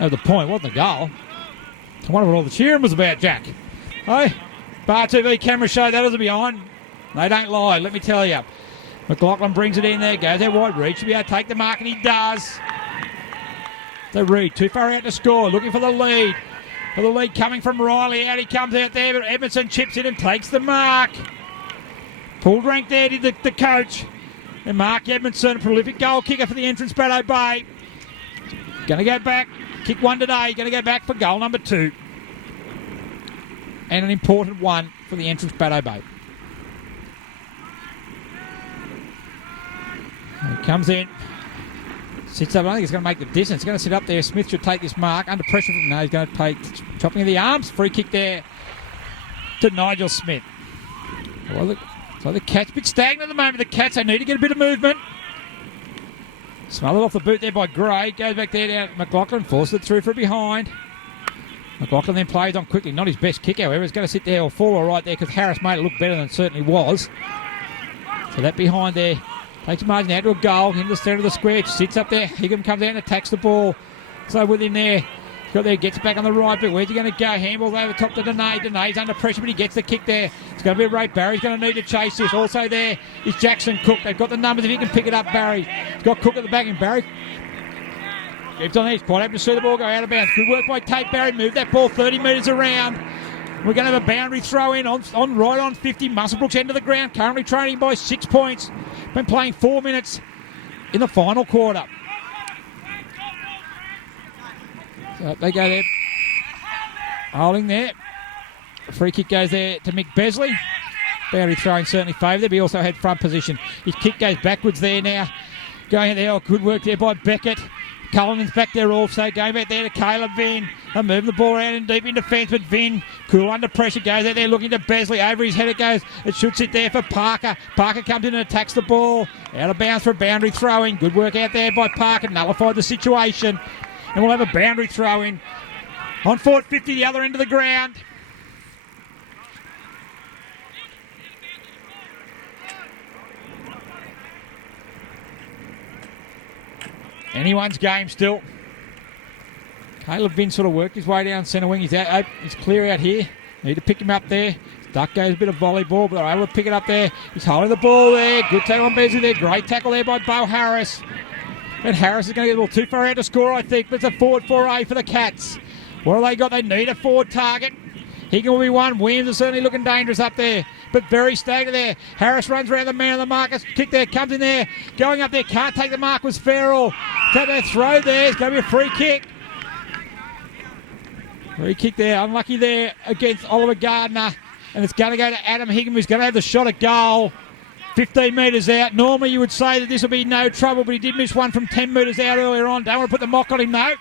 Oh, the point wasn't the goal. I wonder what all the cheering was about, Jack. Hey, Bar TV camera show that was behind. They don't lie, let me tell you. McLaughlin brings it in there, goes there wide, Reed should be able to take the mark, and he does. So Reed, too far out to score, looking for the lead. For the lead coming from Riley, out he comes out there, but Edmondson chips in and takes the mark. Pulled rank there, did the coach. And Mark Edmondson, prolific goal kicker for the entrance Bateau Bay. Going to go back, kick one today, going to go back for goal number 2. And an important one for the entrance Bateau Bay. He comes in, sits up. I think he's going to make the distance. He's going to sit up there. Smith should take this mark. Under pressure. No, he's going to take chopping of the arms. Free kick there to Nigel Smith. Well, so the Cats a bit stagnant at the moment. The Cats, they need to get a bit of movement. Smothered off the boot there by Gray. Goes back there down. McLaughlin forces it through from behind. McLaughlin then plays on quickly. Not his best kick, however. He's going to sit there or fall all right there because Harris made it look better than it certainly was. So that behind there. Takes a margin out to a goal, into the centre of the square, sits up there. Higham comes out and attacks the ball. So with him there, he's got there, gets back on the right, but where's he going to go? Handballs over the top to Dene. Dene's under pressure, but he gets the kick there. It's going to be a rate. Barry's going to need to chase this. Also there is Jackson Cook. They've got the numbers if he can pick it up, Barry. He's got Cook at the back, and Barry keeps on there. He's quite happy to see the ball go out of bounds. Good work by Tate Barry. Move that ball 30 metres around. We're going to have a boundary throw in on right on 50. Muswellbrook's end of the ground. Currently training by 6 points. Been playing 4 minutes in the final quarter. So they go there. Holding there. Free kick goes there to Mick Besley. Boundary throwing certainly favoured there, but he also had front position. His kick goes backwards there now. Going there. Oh, good work there by Beckett. Cullinan's back there also. Going back there to Caleb Vinn. They're moving the ball around and deep in defence, but Vinn, cool under pressure, goes out there looking to Besley. Over his head it goes. It should sit there for Parker. Parker comes in and attacks the ball. Out of bounds for a boundary throw-in. Good work out there by Parker. Nullified the situation. And we'll have a boundary throw-in on Fort 50, the other end of the ground. Anyone's game still. Caleb Vinn sort of worked his way down centre wing. He's out. He's clear out here. Need to pick him up there. Duck goes a bit of volleyball, but they're able to pick it up there. He's holding the ball there. Good tackle on Besley there. Great tackle there by Bo Harris. And Harris is going to get a little too far out to score, I think. But it's a forward 4A for the Cats. What have they got? They need a forward target. Higgin will be one. Williams is certainly looking dangerous up there, but very stagnant there. Harris runs around the man of the mark. Kick there, comes in there. Going up there, can't take the mark was Farrell. Take that throw there. It's going to be a free kick. Free kick there. Unlucky there against Oliver Gardner. And it's going to go to Adam Higgin, who's going to have the shot at goal. 15 metres out. Normally you would say that this will be no trouble, but he did miss one from 10 metres out earlier on. Don't want to put the mock on him though.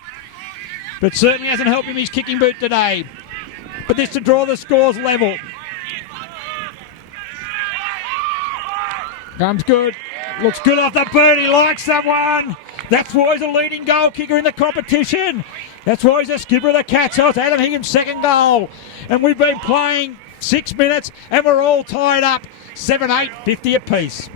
But certainly hasn't helped him his kicking boot today. But this to draw the scores level. Comes good. Looks good off the boot. He likes that one. That's why he's a leading goal kicker in the competition. That's why he's the skipper of the Cats. So it's Adam Higgins' second goal. And we've been playing 6 minutes and we're all tied up 7-8, 50 apiece.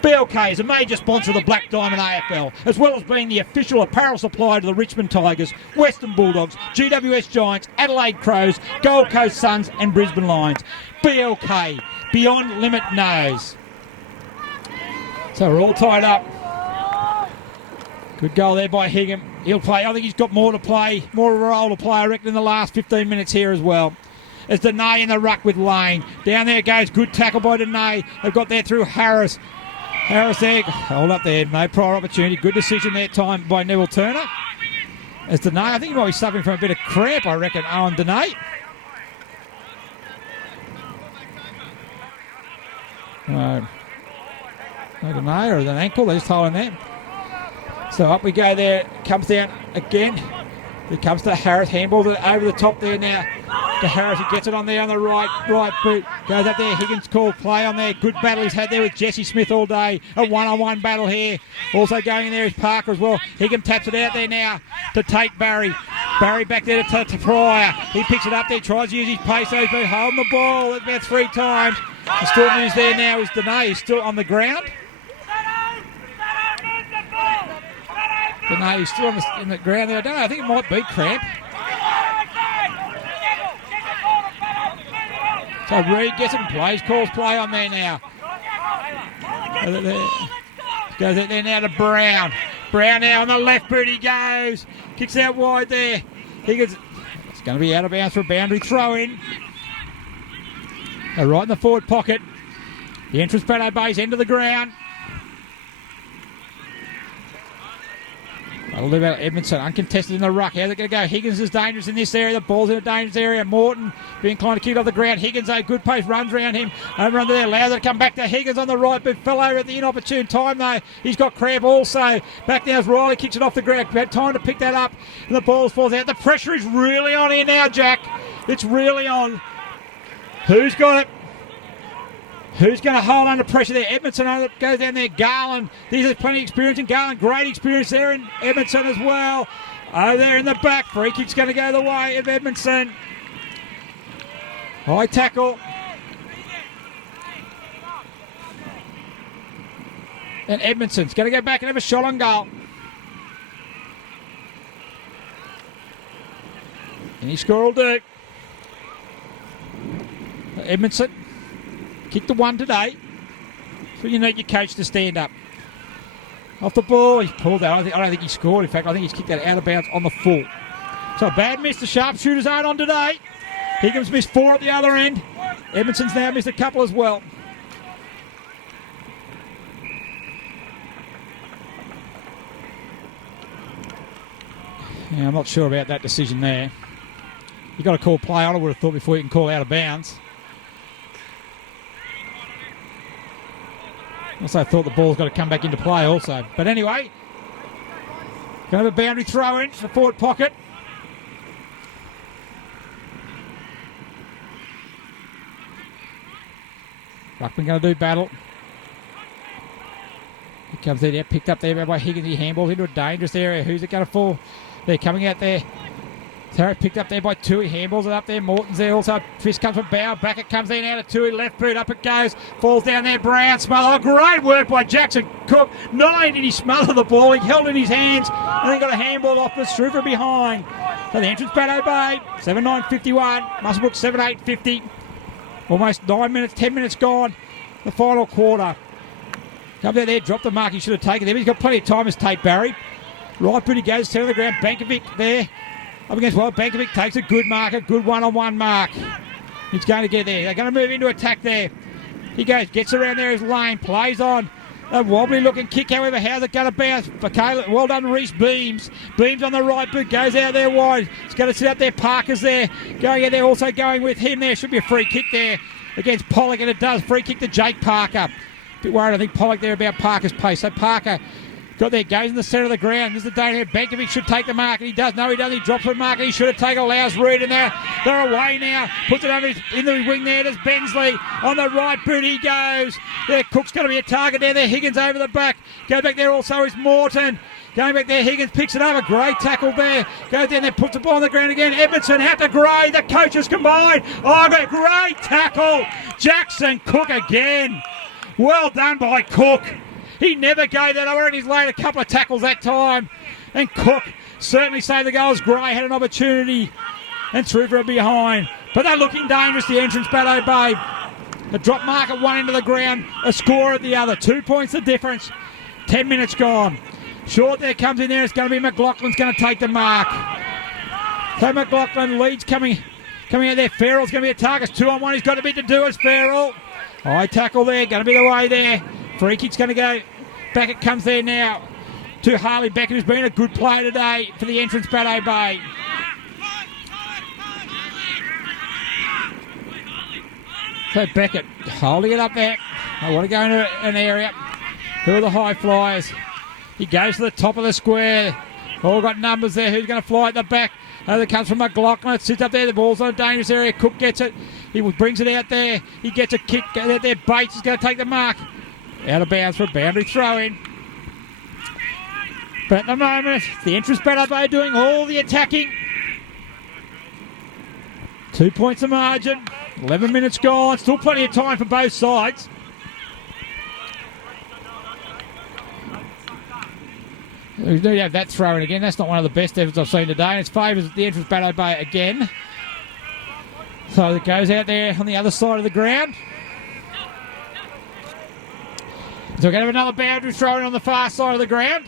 BLK is a major sponsor of the Black Diamond AFL, as well as being the official apparel supplier to the Richmond Tigers, Western Bulldogs, GWS Giants, Adelaide Crows, Gold Coast Suns and Brisbane Lions. BLK, beyond limit knows. So we're all tied up. Good goal there by Higgin. He'll play. I think he's got more to play, more of a role to play, I reckon, in the last 15 minutes here as well. As Dene in the ruck with Lane. Down there goes. Good tackle by Dene. They've got there through Harris. Harris there. Hold up there. No prior opportunity. Good decision there time by Neville Turner. As Dene, I think he might be suffering from a bit of cramp, I reckon, Owen Dene. No Dene, or is it an ankle? They're just holding there. So up we go there. Comes down again. It comes to Harris. Handballs it over the top there now. To Harris. He gets it on there on the right boot. Goes up there. Higgins called play on there. Good battle he's had there with Jesse Smith all day. A one-on-one battle here. Also going in there is Parker as well. Higgins taps it out there now to Tate Barry. Barry back there to Pryor. He picks it up there. Tries to use his pace. So he's been holding the ball about 3 times. The still news there now is Dene. He's still on the ground. Dene, he's still in the ground there. I don't know. I think it might be cramp. So Reed gets it and plays. Calls play on there now. Goes out there now to Brown. Brown now on the left boot he goes. Kicks out wide there. Higgins. It's going to be out of bounds for a boundary throw in. They're right in the forward pocket. The entrance Bateau base end of the ground. That'll do about Edmondson, uncontested in the ruck. How's it going to go? Higgins is dangerous in this area. The ball's in a dangerous area. Morton being inclined to kick it off the ground. Higgins, a good pace, runs around him. Over under there, allows it to come back to Higgins on the right, but fell over at the inopportune time though. He's got cramp also. Back now as Riley kicks it off the ground. Had time to pick that up, and the ball falls out. The pressure is really on here now, Jack. It's really on. Who's got it? Who's going to hold under pressure there? Edmondson goes down there. Garland. There's plenty of experience in Garland. Great experience there in Edmondson as well. Over there in the back. Free kick's going to go the way of Edmondson. High tackle. And Edmondson's going to go back and have a shot on goal. Any score will do. Edmondson. Kicked the one today. So you need your coach to stand up. Off the ball, he's pulled that. I don't think he scored. In fact, I think he's kicked that out of bounds on the full. So a bad miss. The sharpshooters aren't on today. Higgins missed 4 at the other end. Edmondson's now missed a couple as well. Yeah, I'm not sure about that decision there. You've got to call play on, I would have thought, before you can call out of bounds. Also thought the ball's got to come back into play also. But anyway, going to have a boundary throw in to the forward pocket. Ruckman going to do battle. He comes there, picked up there by Higgins. He handballs into a dangerous area. Who's it going to fall? They're coming out there. Tarrant picked up there by Tui. Handballs it up there. Morton's there also. Fist comes from Bow. Back it comes in out of Tui. Left boot. Up it goes. Falls down there. Brown. Smother. Oh, great work by Jackson Cook. Not only did he smother the ball, he held it in his hands and then got a handball off the Stroofer behind. So the entrance Bateau Bay. 7-9-51. Muswellbrook 7-8-50. Almost 9 minutes, 10 minutes gone. The final quarter. Comes out there. Dropped the mark. He should have taken there. But he's got plenty of time as Tate Barry. Right boot he goes. Center of the ground. Bankovic there. Up against Wild. Bankovic takes a good mark, a good one-on-one mark. He's going to get there. They're going to move into attack there. He goes, gets around there his lane, plays on. A wobbly-looking kick, however. How's it going to bounce? Well done, Reece Beams. Beams on the right boot, goes out there wide. He's going to sit up there. Parker's there. Going out there, also going with him there. Should be a free kick there against Pollock, and it does. Free kick to Jake Parker. Bit worried, I think, Pollock there about Parker's pace. So Parker got there, goes in the centre of the ground. This is the day here. Bankovic should take the mark, and he does. No, he doesn't. He drops the mark, and he should have taken. Allows Reed in there. They're away now. Puts it over in the wing there. There's Bensley on the right boot. He goes. There, Cook's going to be a target there. Higgins over the back. Go back there also is Morton. Going back there, Higgins picks it up. A great tackle there. Goes down there, puts the ball on the ground again. Edmondson out to Gray. The coaches combined. Oh, but a great tackle. Jackson Cook again. Well done by Cook. He never gave that. I reckon he's laid a couple of tackles that time. And Cook certainly saved the goals. Gray had an opportunity and threw from behind. But they're looking dangerous, the entrance, Bateau Bay. A drop mark at one end of the ground, a score at the other. 2 points the difference. 10 minutes gone. Short there comes in there. It's going to be McLaughlin's going to take the mark. So McLaughlin leads coming out there. Farrell's going to be a target. 2-on-1. He's got a bit to do as Farrell. High tackle there. Going to be the way there. Free kick's going to go. Back it comes there now to Harley Beckett, who's been a good player today for the entrance, Bateau Bay. So Beckett holding it up there. I want to go into an area. Who are the high flyers? He goes to the top of the square. All got numbers there. Who's going to fly at the back? It comes from McLaughlin. It sits up there. The ball's on a dangerous area. Cook gets it. He brings it out there. He gets a kick out there. Bates is going to take the mark. Out of bounds for a boundary throw in. But at the moment, the entrance Bateau Bay doing all the attacking. 2 points of margin. 11 minutes gone. Still plenty of time for both sides. We need to have that throw in again. That's not one of the best efforts I've seen today. And it's favours the entrance Bateau Bay again. So it goes out there on the other side of the ground. So we're going to have another boundary throw in on the far side of the ground.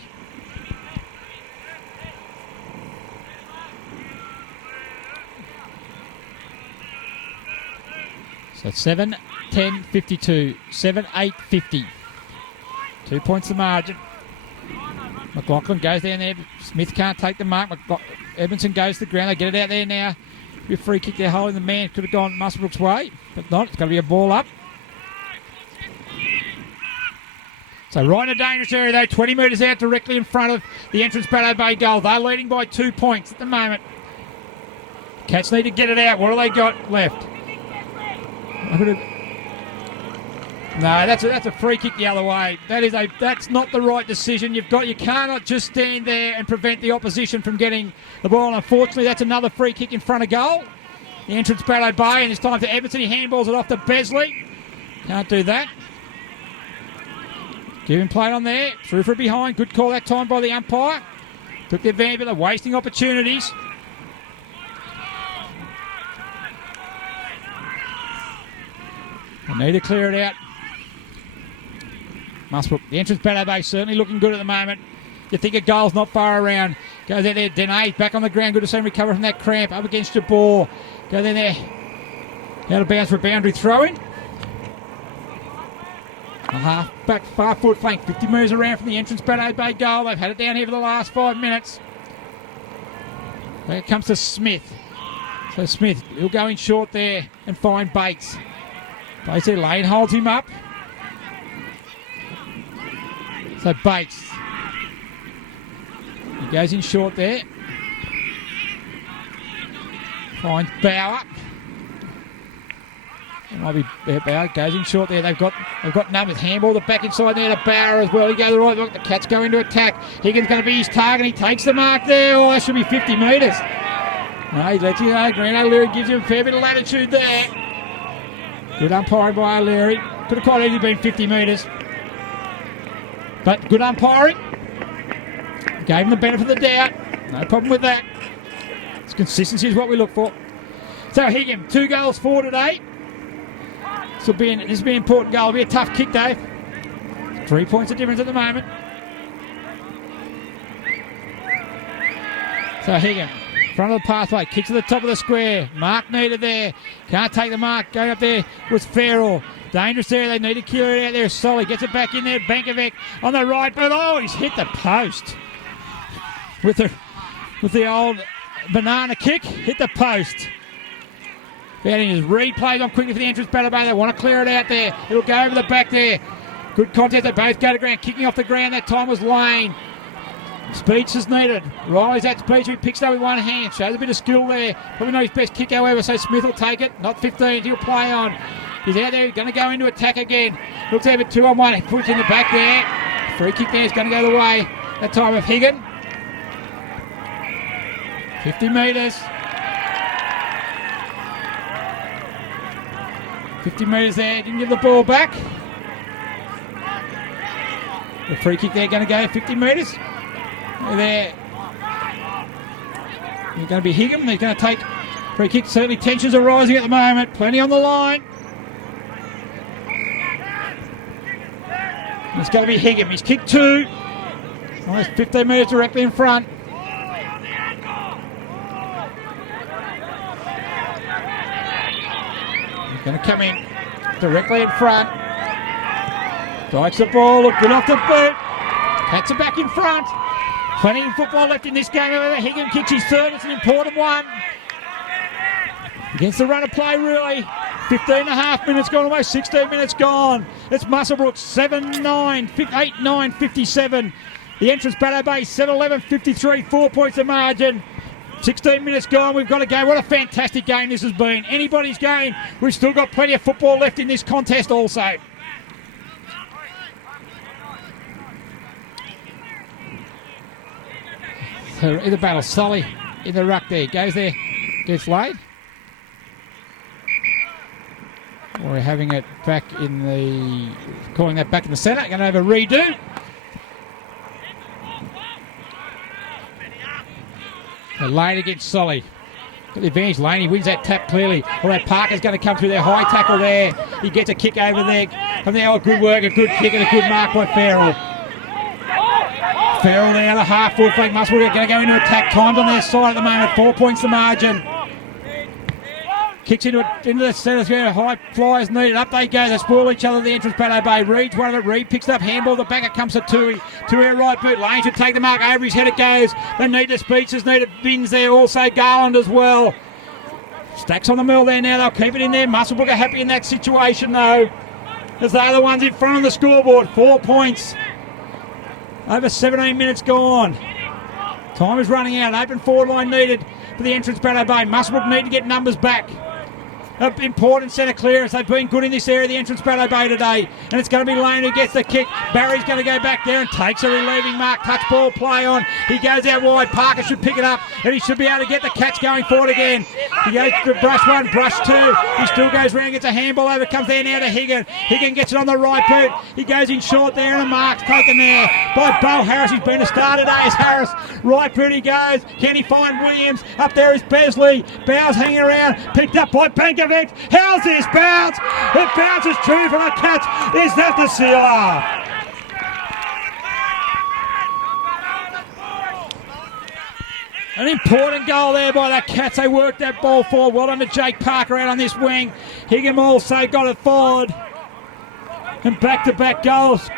So 7, 10, 52. 7, 8, 50. 2 points the margin. McLaughlin goes down there. Smith can't take the mark. Edmondson goes to the ground. They get it out there now. Be a free kick there, holding the man. Could have gone Muswellbrook's way, but not. It's got to be a ball up. So right in a dangerous area though. 20 metres out directly in front of the entrance Bateau Bay goal. They're leading by 2 points at the moment. Cats need to get it out. What do they got left? No, that's a free kick the other way. That's not the right decision. You cannot just stand there and prevent the opposition from getting the ball. Unfortunately, that's another free kick in front of goal. The entrance Bateau Bay, and it's time for Edmondson. He handballs it off to Besley. Can't do that. Give him play on there. Through for behind. Good call that time by the umpire. Took the advantage, but they're wasting opportunities. They need to clear it out. Muswellbrook, the entrance Bateau Bay certainly looking good at the moment. You think a goal's not far around. Goes out there, Dene back on the ground. Good to see him recover from that cramp. Up against Jabor. Go there. Out of bounds for a boundary throw-in. Back far foot flank. 50 metres around from the entrance Bateau Bay goal. They've had it down here for the last 5 minutes. There it comes to Smith. So Smith, he'll go in short there and find Bates. Bates there, Lane holds him up. So Bates. He goes in short there. Finds Bauer. It might be Bauer. Goes in short there. They've got numbers. Handball the back inside there to Bauer as well. He goes the right. Look, the Cats go into attack. Higgins going to be his target. He takes the mark there. Oh, that should be 50 metres. No, he lets you know. Grant O'Leary gives him a fair bit of latitude there. Good umpiring by O'Leary. Could have quite easily been 50 metres. But good umpiring. Gave him the benefit of the doubt. No problem with that. It's consistency is what we look for. So Higgins, 2 goals for today. This will be an important goal. It'll be a tough kick, Dave. 3 points of difference at the moment. So Higgins, front of the pathway, kicks to the top of the square. Mark needed there. Can't take the mark. Going up there was Farrell. Dangerous there. They need to clear it out there. Solly gets it back in there. Bankovic on the right, but oh, he's hit the post with the old banana kick. Hit the post. Betting is replayed on quickly for the entrance Bateau Bay. They want to clear it out there. It'll go over the back there. Good contest. They both go to ground. Kicking off the ground. That time was Lane. Speech is needed. Riley's at speech. He picks it up with one hand. Shows a bit of skill there. Probably not his best kick, however, so Smith will take it. Not 15. He'll play on. He's out there. He's going to go into attack again. Looks over 2-on-1. He puts in the back there. Free kick there is going to go the way That time of Higgin. 50 metres. 50 metres there, didn't give the ball back. The free kick there going to go 50 metres. There. They're going to be Higgin. They're going to take free kick. Certainly tensions are rising at the moment. Plenty on the line. It's going to be Higgin. He's kicked 2. Almost 15 metres directly in front. Going to come in directly in front. Dykes the ball, good off the boot. Cats are back in front. Plenty of football left in this game. However, Higgin kicks his third. It's an important one. Against the run of play, really. 15 and a half minutes gone, almost 16 minutes gone. It's Muswellbrook 7-9, 8-9, 57. The entrance Bateau Bay 7-11, 53, 4 points of margin. 16 minutes gone, we've got to go. What a fantastic game this has been. Anybody's game. We've still got plenty of football left in this contest also. So in the battle, Sully in the ruck there. Goes there, gets laid. We're having it back in the... calling that back in the centre. Going to have a redo. Lane against Solly. Got the advantage, Lane. He wins that tap clearly. Although Parker's going to come through their high tackle there. He gets a kick over there. From there, good work, a good kick and a good mark by Farrell. Farrell there, the half-forward flank. Muswellbrook going to go into attack. Times on their side at the moment. 4 points the margin. Kicks into the centre square. High flyers needed. Up they go. They spoil each other at the entrance. Bateau Bay. Reed's one of it. Reed picks up handball. The backer comes to Tui. Tui at right boot. Lane should take the mark. Over his head it goes. They need the speeches. Need bins there. Also Garland as well. Stacks on the mill there now. They'll keep it in there. Muswellbrook are happy in that situation though. As they're the ones in front of the scoreboard. 4 points. Over 17 minutes gone. Time is running out. Open forward line needed for the entrance Bateau Bay. Muswellbrook need to get numbers back. Important centre clearance. They've been good in this area, the entrance Bateau Bay today. And it's going to be Lane who gets the kick. Barry's going to go back there and takes a relieving mark. Touch ball play on. He goes out wide. Parker should pick it up and he should be able to get the catch going forward again. He goes to brush 1, brush 2. He still goes round, gets a handball over. Comes there now to Higgin. Higgin gets it on the right boot. He goes in short there and a mark's taken there by Bo Harris. He's been a star today as Harris. Right boot he goes. Can he find Williams? Up there is Besley. Bowes hanging around. Picked up by Bankovic. How's this bounce? It bounces true from a catch. Is that the sealer? An important goal there by the Cats. They worked that ball forward. Well done to Jake Parker out on this wing. Higgin also got it forward. And back-to-back goals.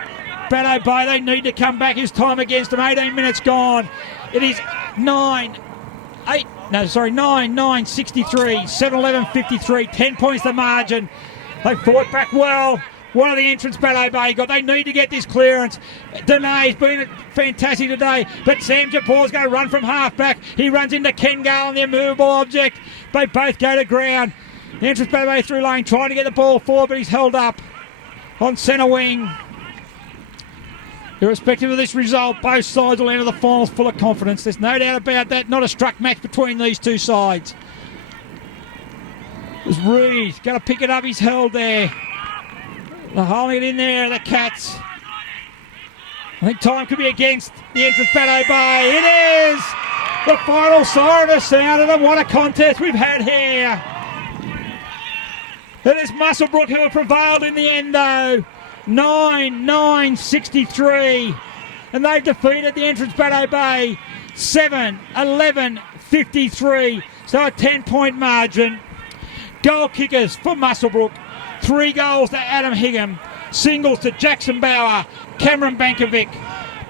Bateau Bay, they need to come back his time against them. 18 minutes gone. It is 9-9, 63, 7-11, 53, 10 points the margin. They fought back well. One of the entrance Bateau Bay got. They need to get this clearance. Dene's been fantastic today, but Sam Japor's going to run from half-back. He runs into Ken Garland, the immovable object. They both go to ground. The entrance Bateau Bay through lane, trying to get the ball forward, but he's held up on centre wing. Irrespective of this result, both sides will enter the finals full of confidence. There's no doubt about that. Not a struck match between these two sides. There's Reed. Going to pick it up. He's held there. They're holding it in there, the Cats. I think time could be against the entrance Bateau Bay. It is! The final siren has sounded, and what a contest we've had here. It is Muswellbrook who have prevailed in the end, though. 9-9, 63. And they've defeated the entrance Bateau Bay 7-11, 53. So a 10-point margin. Goal kickers for Muswellbrook. 3 goals to Adam Higgin. Singles to Jackson Bauer, Cameron Bankovic,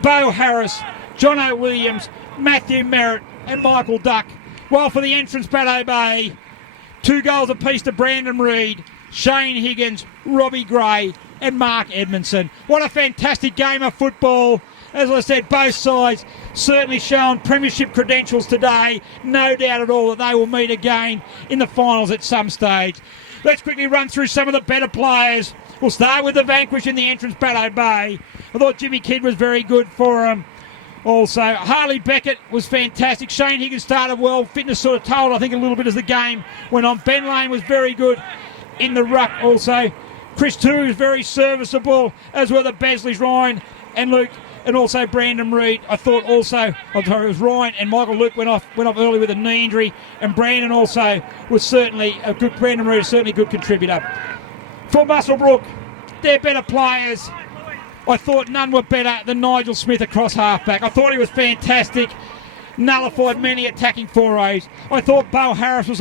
Bo Harris, Jono Williams, Matthew Merritt and Michael Duck. While for the entrance Bateau Bay, 2 goals apiece to Brandon Reed, Shane Higgins, Robbie Gray and Mark Edmondson. What a fantastic game of football. As I said, both sides certainly shown premiership credentials today. No doubt at all that they will meet again in the finals at some stage. Let's quickly run through some of the better players. We'll start with the vanquish in the entrance Bateau Bay. I thought Jimmy Kidd was very good for him. Also, Harley Beckett was fantastic. Shane Higgins started well. Fitness sort of told, I think, a little bit as the game went on. Ben Lane was very good in the ruck also. Chris Turu was very serviceable, as were the Basleys, Ryan and Luke, and also Brandon Reid. I thought also, it was Ryan and Michael Luke went off early with a knee injury, and Brandon also was certainly a good. Brandon Reid is certainly a good contributor. For Muswellbrook, they're better players. I thought none were better than Nigel Smith across halfback. I thought he was fantastic. Nullified many attacking forays. I thought Bo Harris was